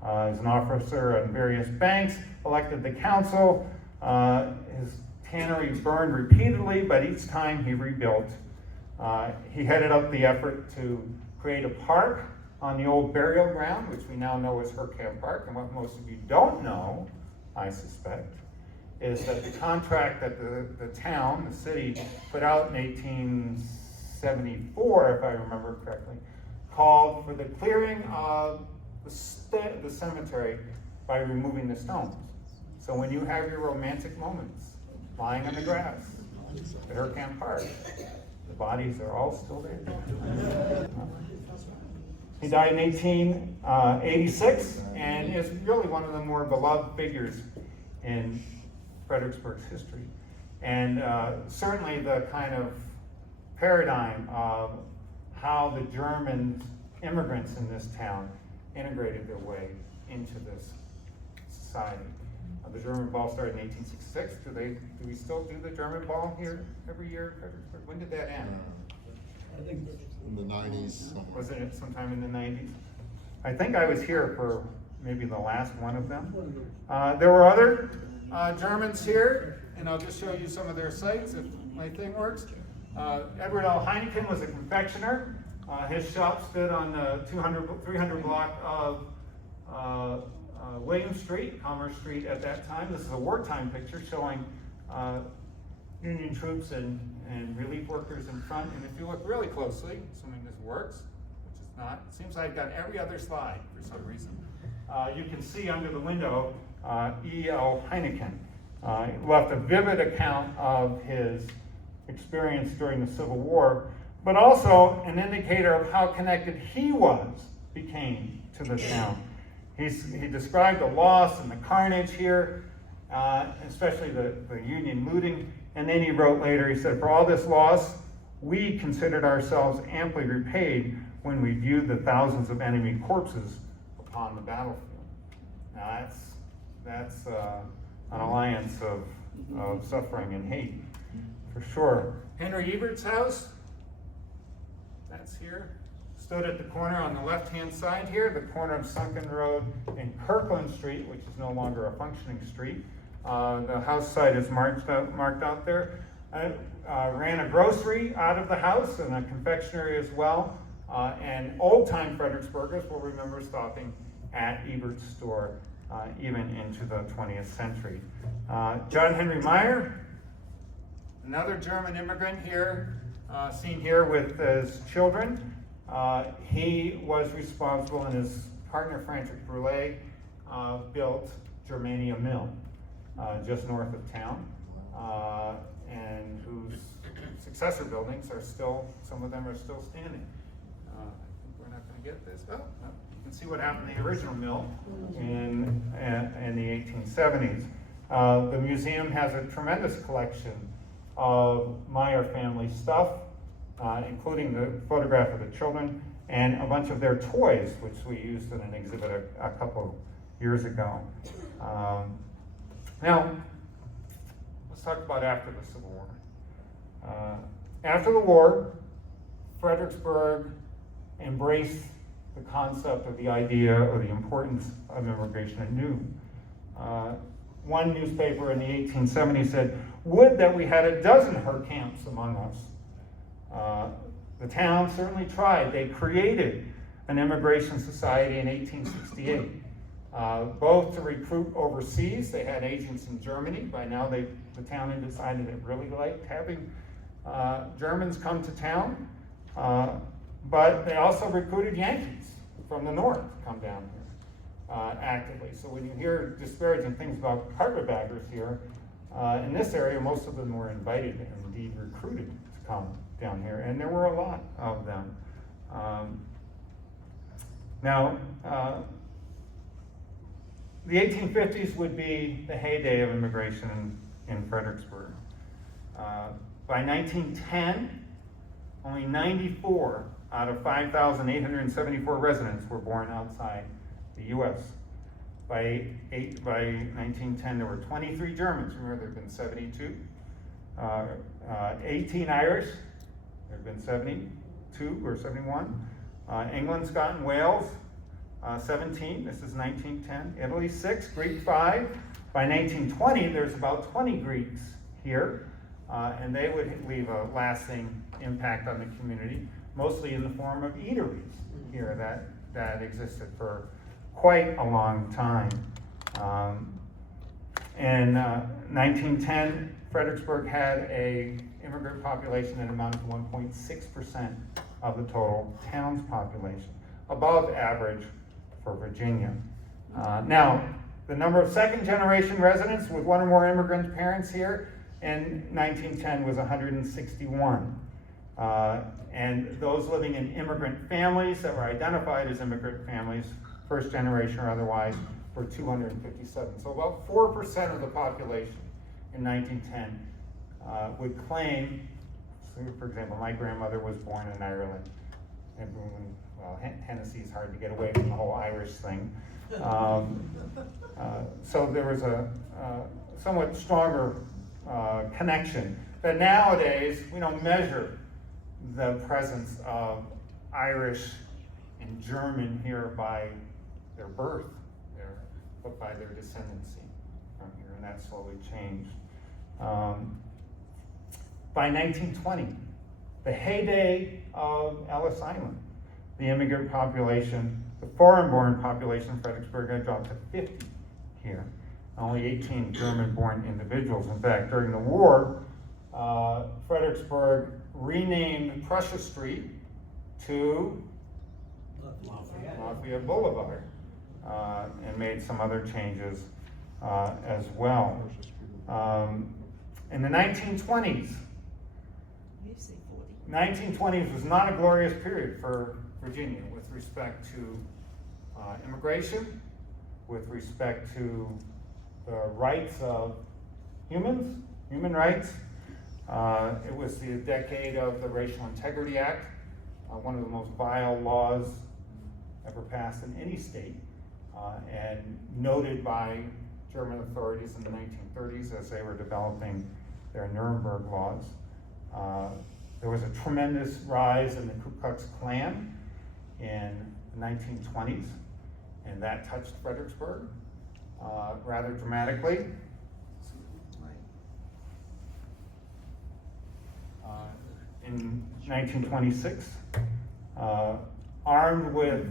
He's an officer on various banks, elected the council. His tannery burned repeatedly, but each time he rebuilt. He headed up the effort to create a park on the old burial ground, which we now know as Hurricane Park. And what most of you don't know, I suspect, is that the contract that the town, the city, put out in 1874, if I remember correctly, called for the clearing of the cemetery by removing the stones. So when you have your romantic moments lying on the grass at Hurricane Park, the bodies are all still there. He died in 1886 and is really one of the more beloved figures in Fredericksburg's history. And certainly the kind of paradigm of how the German immigrants in this town integrated their way into this society. The German ball started in 1866. Do we still do the German ball here every year? When did that end? I think in the 90s. Was it sometime in the 90s? I think I was here for maybe the last one of them. There were other Germans here, and I'll just show you some of their sites if my thing works. Edward L. Heineken was a confectioner. His shop stood on the 300 block of William Street, Commerce Street at that time. This is a wartime picture showing Union troops and relief workers in front. And if you look really closely, assuming this works, which is not, it seems I've got every other slide for some reason. You can see under the window E.L. Heineken. He left a vivid account of his experience during the Civil War, but also an indicator of how connected he became to the town. He described the loss and the carnage here, especially the Union looting. And then he wrote later, he said, "For all this loss, we considered ourselves amply repaid when we viewed the thousands of enemy corpses upon the battlefield." Now that's an alliance of suffering and hate for sure. Henry Ebert's house, that's here. Stood at the corner on the left-hand side here, the corner of Sunken Road and Kirkland Street, which is no longer a functioning street. The house site is marked out there. Ran a grocery out of the house and a confectionery as well. And old-time Fredericksburgers will remember stopping at Ebert's store even into the 20th century. John Henry Meyer, another German immigrant here, seen here with his children. He was responsible, and his partner Francis Brule built Germania Mill just north of town, and whose successor buildings are still, some of them are still standing. I think we're not going to get this. Oh, no. You can see what happened to the original mill in the 1870s. The museum has a tremendous collection of Meyer family stuff, including the photograph of the children and a bunch of their toys, which we used in an exhibit a couple years ago. Now, let's talk about after the Civil War. After the war, Fredericksburg embraced the concept of the idea or the importance of immigration anew. One newspaper in the 1870s said, "Would that we had a dozen her camps among us." The town certainly tried. They created an immigration society in 1868, both to recruit overseas. They had agents in Germany. By now, the town had decided it really liked having Germans come to town, but they also recruited Yankees from the north to come down here actively. So when you hear disparaging things about carpetbaggers here, in this area, most of them were invited and indeed recruited to come down here, and there were a lot of them. Now, the 1850s would be the heyday of immigration in Fredericksburg. By 1910, only 94 out of 5,874 residents were born outside the U.S. By 1910, there were 23 Germans. Remember, there have been 72. 18 Irish. There have been 72 or 71. England, Scotland, Wales, 17. This is 1910. Italy, 6. Greek, 5. By 1920, there's about 20 Greeks here, and they would leave a lasting impact on the community, mostly in the form of eateries here that existed for quite a long time. In 1910, Fredericksburg had an immigrant population that amounted to 1.6% of the total town's population, above average for Virginia. Now, the number of second-generation residents with one or more immigrant parents here in 1910 was 161. And those living in immigrant families that were identified as immigrant families, first generation or otherwise, were 257. So about 4% of the population in 1910 would claim, so for example, my grandmother was born in Ireland. And, well, Hennessy is hard to get away from the whole Irish thing. So there was a somewhat stronger connection. But nowadays, we don't measure the presence of Irish and German here by their birth, but by their descendancy from here, and that slowly changed. By 1920, the heyday of Ellis Island, the immigrant population, the foreign-born population of Fredericksburg had dropped to 50 here. Only 18 German-born individuals. In fact, during the war, Fredericksburg renamed Prussia Street to Lafayette Boulevard, and made some other changes as well. In the 1920s, 1920s was not a glorious period for Virginia with respect to immigration, with respect to the rights of humans, human rights. It was the decade of the Racial Integrity Act, one of the most vile laws ever passed in any state, and noted by German authorities in the 1930s as they were developing their Nuremberg laws. There was a tremendous rise in the Ku Klux Klan in the 1920s, and that touched Fredericksburg rather dramatically. In 1926, armed with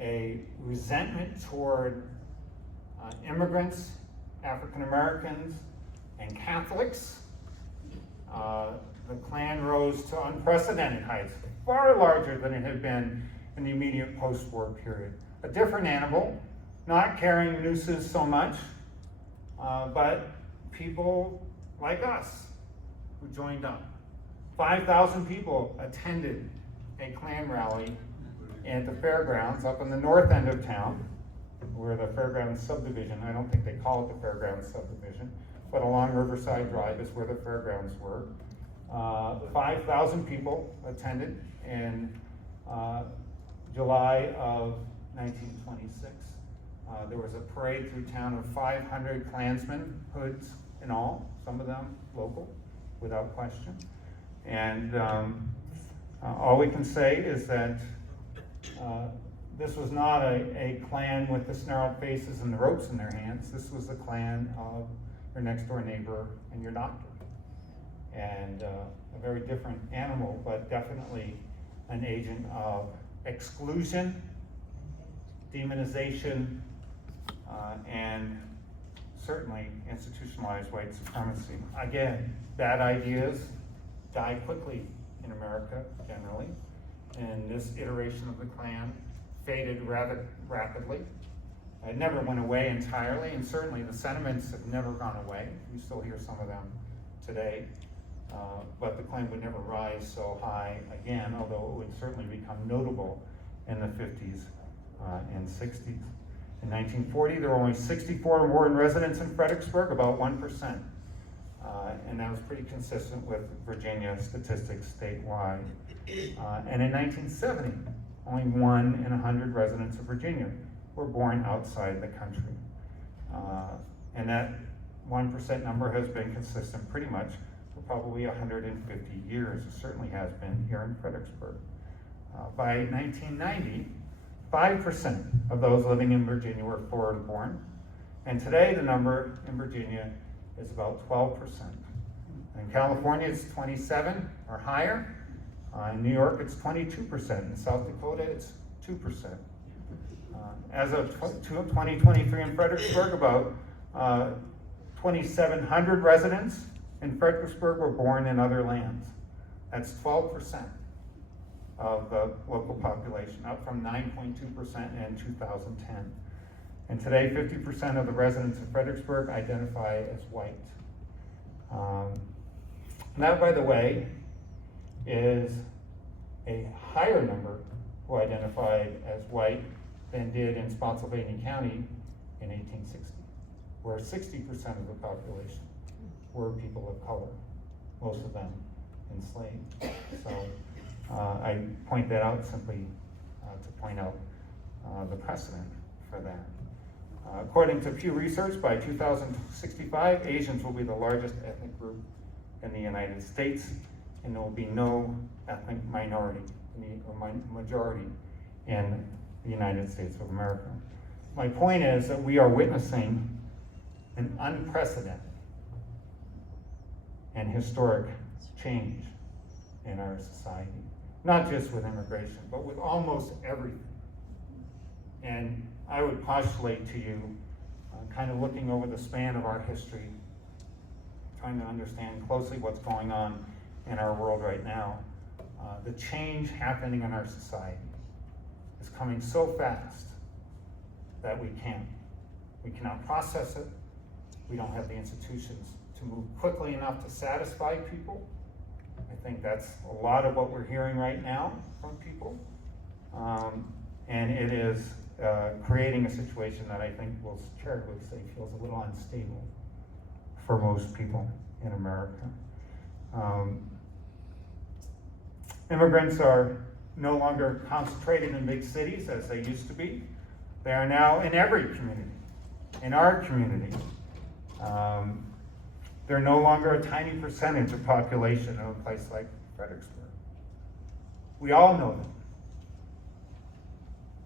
a resentment toward immigrants, African Americans, and Catholics, the Klan rose to unprecedented heights, far larger than it had been in the immediate post-war period. A different animal, not carrying nooses so much, but people like us who joined up. 5,000 people attended a Klan rally at the fairgrounds up in the north end of town, where the fairgrounds subdivision, I don't think they call it the fairgrounds subdivision, but along Riverside Drive is where the fairgrounds were. 5,000 people attended in July of 1926. There was a parade through town of 500 Klansmen, hoods and all, some of them local, without question. And all we can say is that this was not a Klan with the snarled faces and the ropes in their hands. This was the Klan of your next door neighbor and your doctor. And a very different animal, but definitely an agent of exclusion, demonization, and certainly institutionalized white supremacy. Again, bad ideas die quickly in America generally, and this iteration of the Klan faded rather rapidly. It never went away entirely, and certainly the sentiments have never gone away. We still hear some of them today, but the Klan would never rise so high again, although it would certainly become notable in the 50s and 60s. In 1940, there were only 64 Warren residents in Fredericksburg, about 1%. And that was pretty consistent with Virginia statistics statewide. And in 1970, only 1 in 100 residents of Virginia were born outside the country. And that 1% number has been consistent pretty much for probably 150 years. It certainly has been here in Fredericksburg. By 1990, 5% of those living in Virginia were foreign born. And today the number in Virginia is about 12%. In California, it's 27 or higher. In New York, it's 22%. In South Dakota, it's 2%. As of 2023 in Fredericksburg, about 2,700 residents in Fredericksburg were born in other lands. That's 12% of the local population, up from 9.2% in 2010. And today, 50% of the residents of Fredericksburg identify as white. That, by the way, is a higher number who identified as white than did in Spotsylvania County in 1860, where 60% of the population were people of color, most of them enslaved. So I point that out simply to point out the precedent for that. According to Pew Research, by 2065, Asians will be the largest ethnic group in the United States, and there will be no ethnic minority or majority in the United States of America. My point is that we are witnessing an unprecedented and historic change in our society, not just with immigration, but with almost everything. And I would postulate to you, kind of looking over the span of our history, trying to understand closely what's going on in our world right now, the change happening in our society is coming so fast that we cannot process it. We don't have the institutions to move quickly enough to satisfy people. I think that's a lot of what we're hearing right now from people. And it is creating a situation that I think we'll charitably say feels a little unstable for most people in America. Immigrants are no longer concentrated in big cities as they used to be. They are now in every community, in our community. They're no longer a tiny percentage of population in a place like Fredericksburg. We all know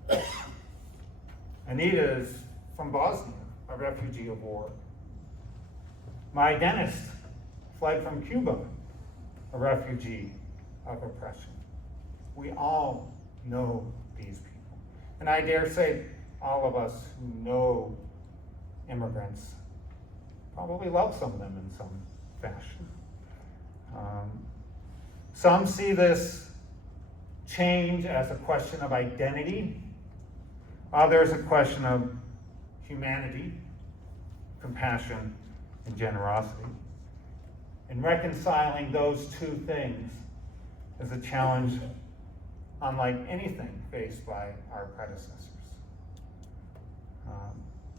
them. Anita is from Bosnia, a refugee of war. My dentist fled from Cuba, a refugee of oppression. We all know these people. And I dare say all of us who know immigrants probably love some of them in some fashion. Some see this change as a question of identity. Others a question of humanity, compassion, and generosity. And reconciling those two things is a challenge unlike anything faced by our predecessors.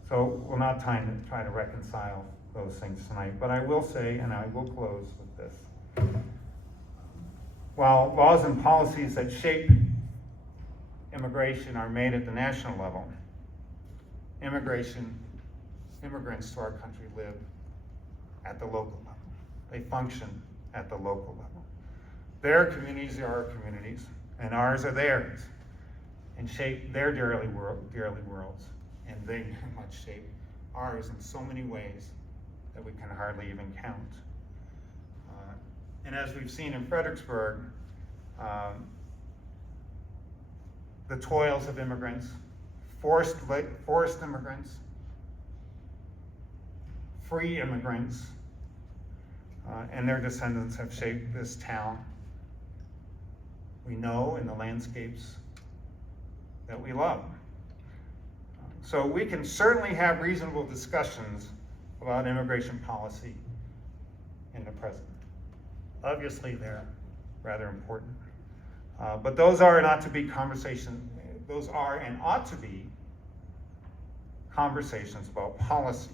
So we're not trying to reconcile those things tonight, but I will say, and I will close with this. While laws and policies that shape immigration are made at the national level, immigrants to our country live at the local level. They function at the local level. Their communities are our communities, and ours are theirs, and shape their daily worlds, and they very much shape ours in so many ways that we can hardly even count. And as we've seen in Fredericksburg, the toils of immigrants, forced immigrants, free immigrants, and their descendants have shaped this town. We know in the landscapes that we love. So we can certainly have reasonable discussions about immigration policy in the present. Obviously, they're rather important. But those are and ought to be conversations about policy,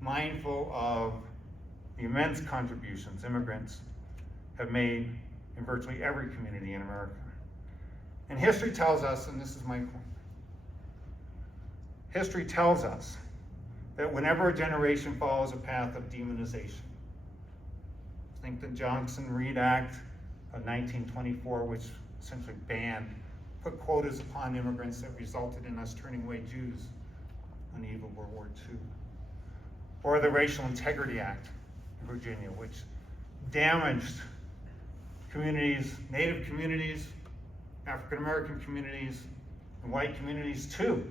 mindful of the immense contributions immigrants have made in virtually every community in America. And history tells us, and this is my point, history tells us that whenever a generation follows a path of demonization, think the Johnson-Reed Act of 1924, which essentially put quotas upon immigrants that resulted in us turning away Jews on the eve of World War II. Or the Racial Integrity Act in Virginia, which damaged communities, Native communities, African-American communities, and white communities too,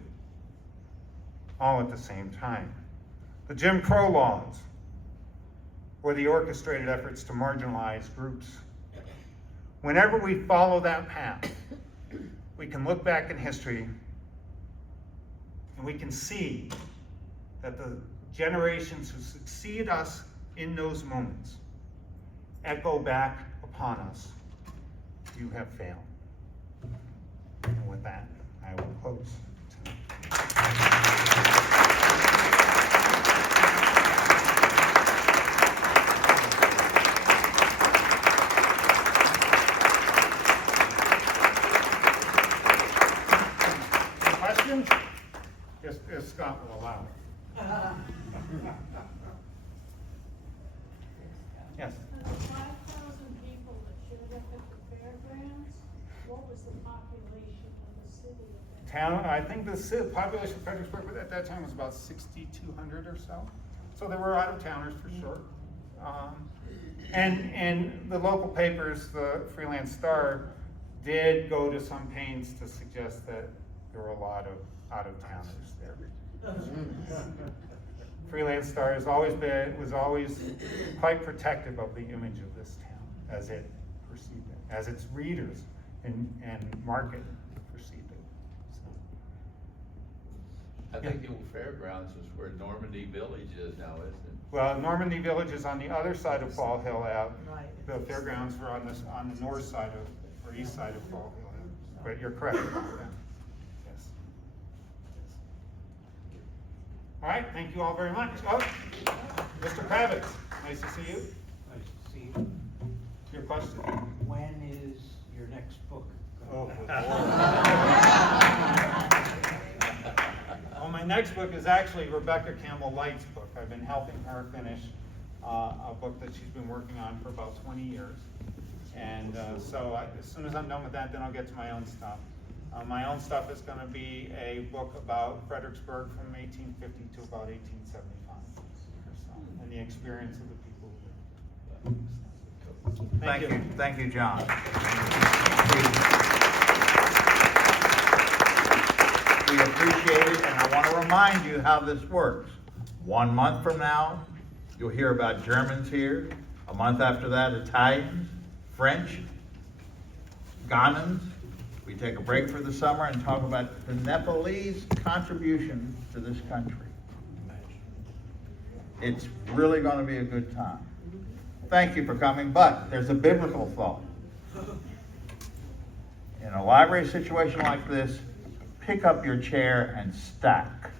all at the same time. The Jim Crow laws were the orchestrated efforts to marginalize groups. Whenever we follow that path, we can look back in history and we can see that the generations who succeed us in those moments echo back upon us. You have failed. And with that, I will close tonight. Questions? If Scott will allow it. Yes. 5,000 people that showed up at the fairgrounds, what was the population of the city at that time? Town, I think the population of Fredericksburg at that time was about 6,200 or so. So there were out-of-towners for sure. And the local papers, the Freelance Star, did go to some pains to suggest that there were a lot of out-of-towners there. Freelance Star was always quite protective of the image of this town as it perceived it, as its readers and market perceived it. So. I think the old fairgrounds is where Normandy Village is now, isn't it? Well, Normandy Village is on the other side of Fall Hill Ave. The fairgrounds were on the north side or east side of Fall Hill Ave. But you're correct about that. Yes. All right, thank you all very much. Oh, Mr. Kravitz, nice to see you. Nice to see you. Your question? When is your next book? Oh, well, my next book is actually Rebecca Campbell Light's book. I've been helping her finish a book that she's been working on for about 20 years. And so as soon as I'm done with that, then I'll get to my own stuff. My own stuff is going to be a book about Fredericksburg from 1850 to about 1875, and the experience of the people who lived. Thank you, thank you, John. We appreciate it, and I want to remind you how this works. 1 month from now, you'll hear about Germans here. A month after that, Italians, French, Ghanans. We take a break for the summer and talk about the Nepalese contribution to this country. It's really going to be a good time. Thank you for coming, but there's a biblical thought. In a library situation like this, pick up your chair and stack.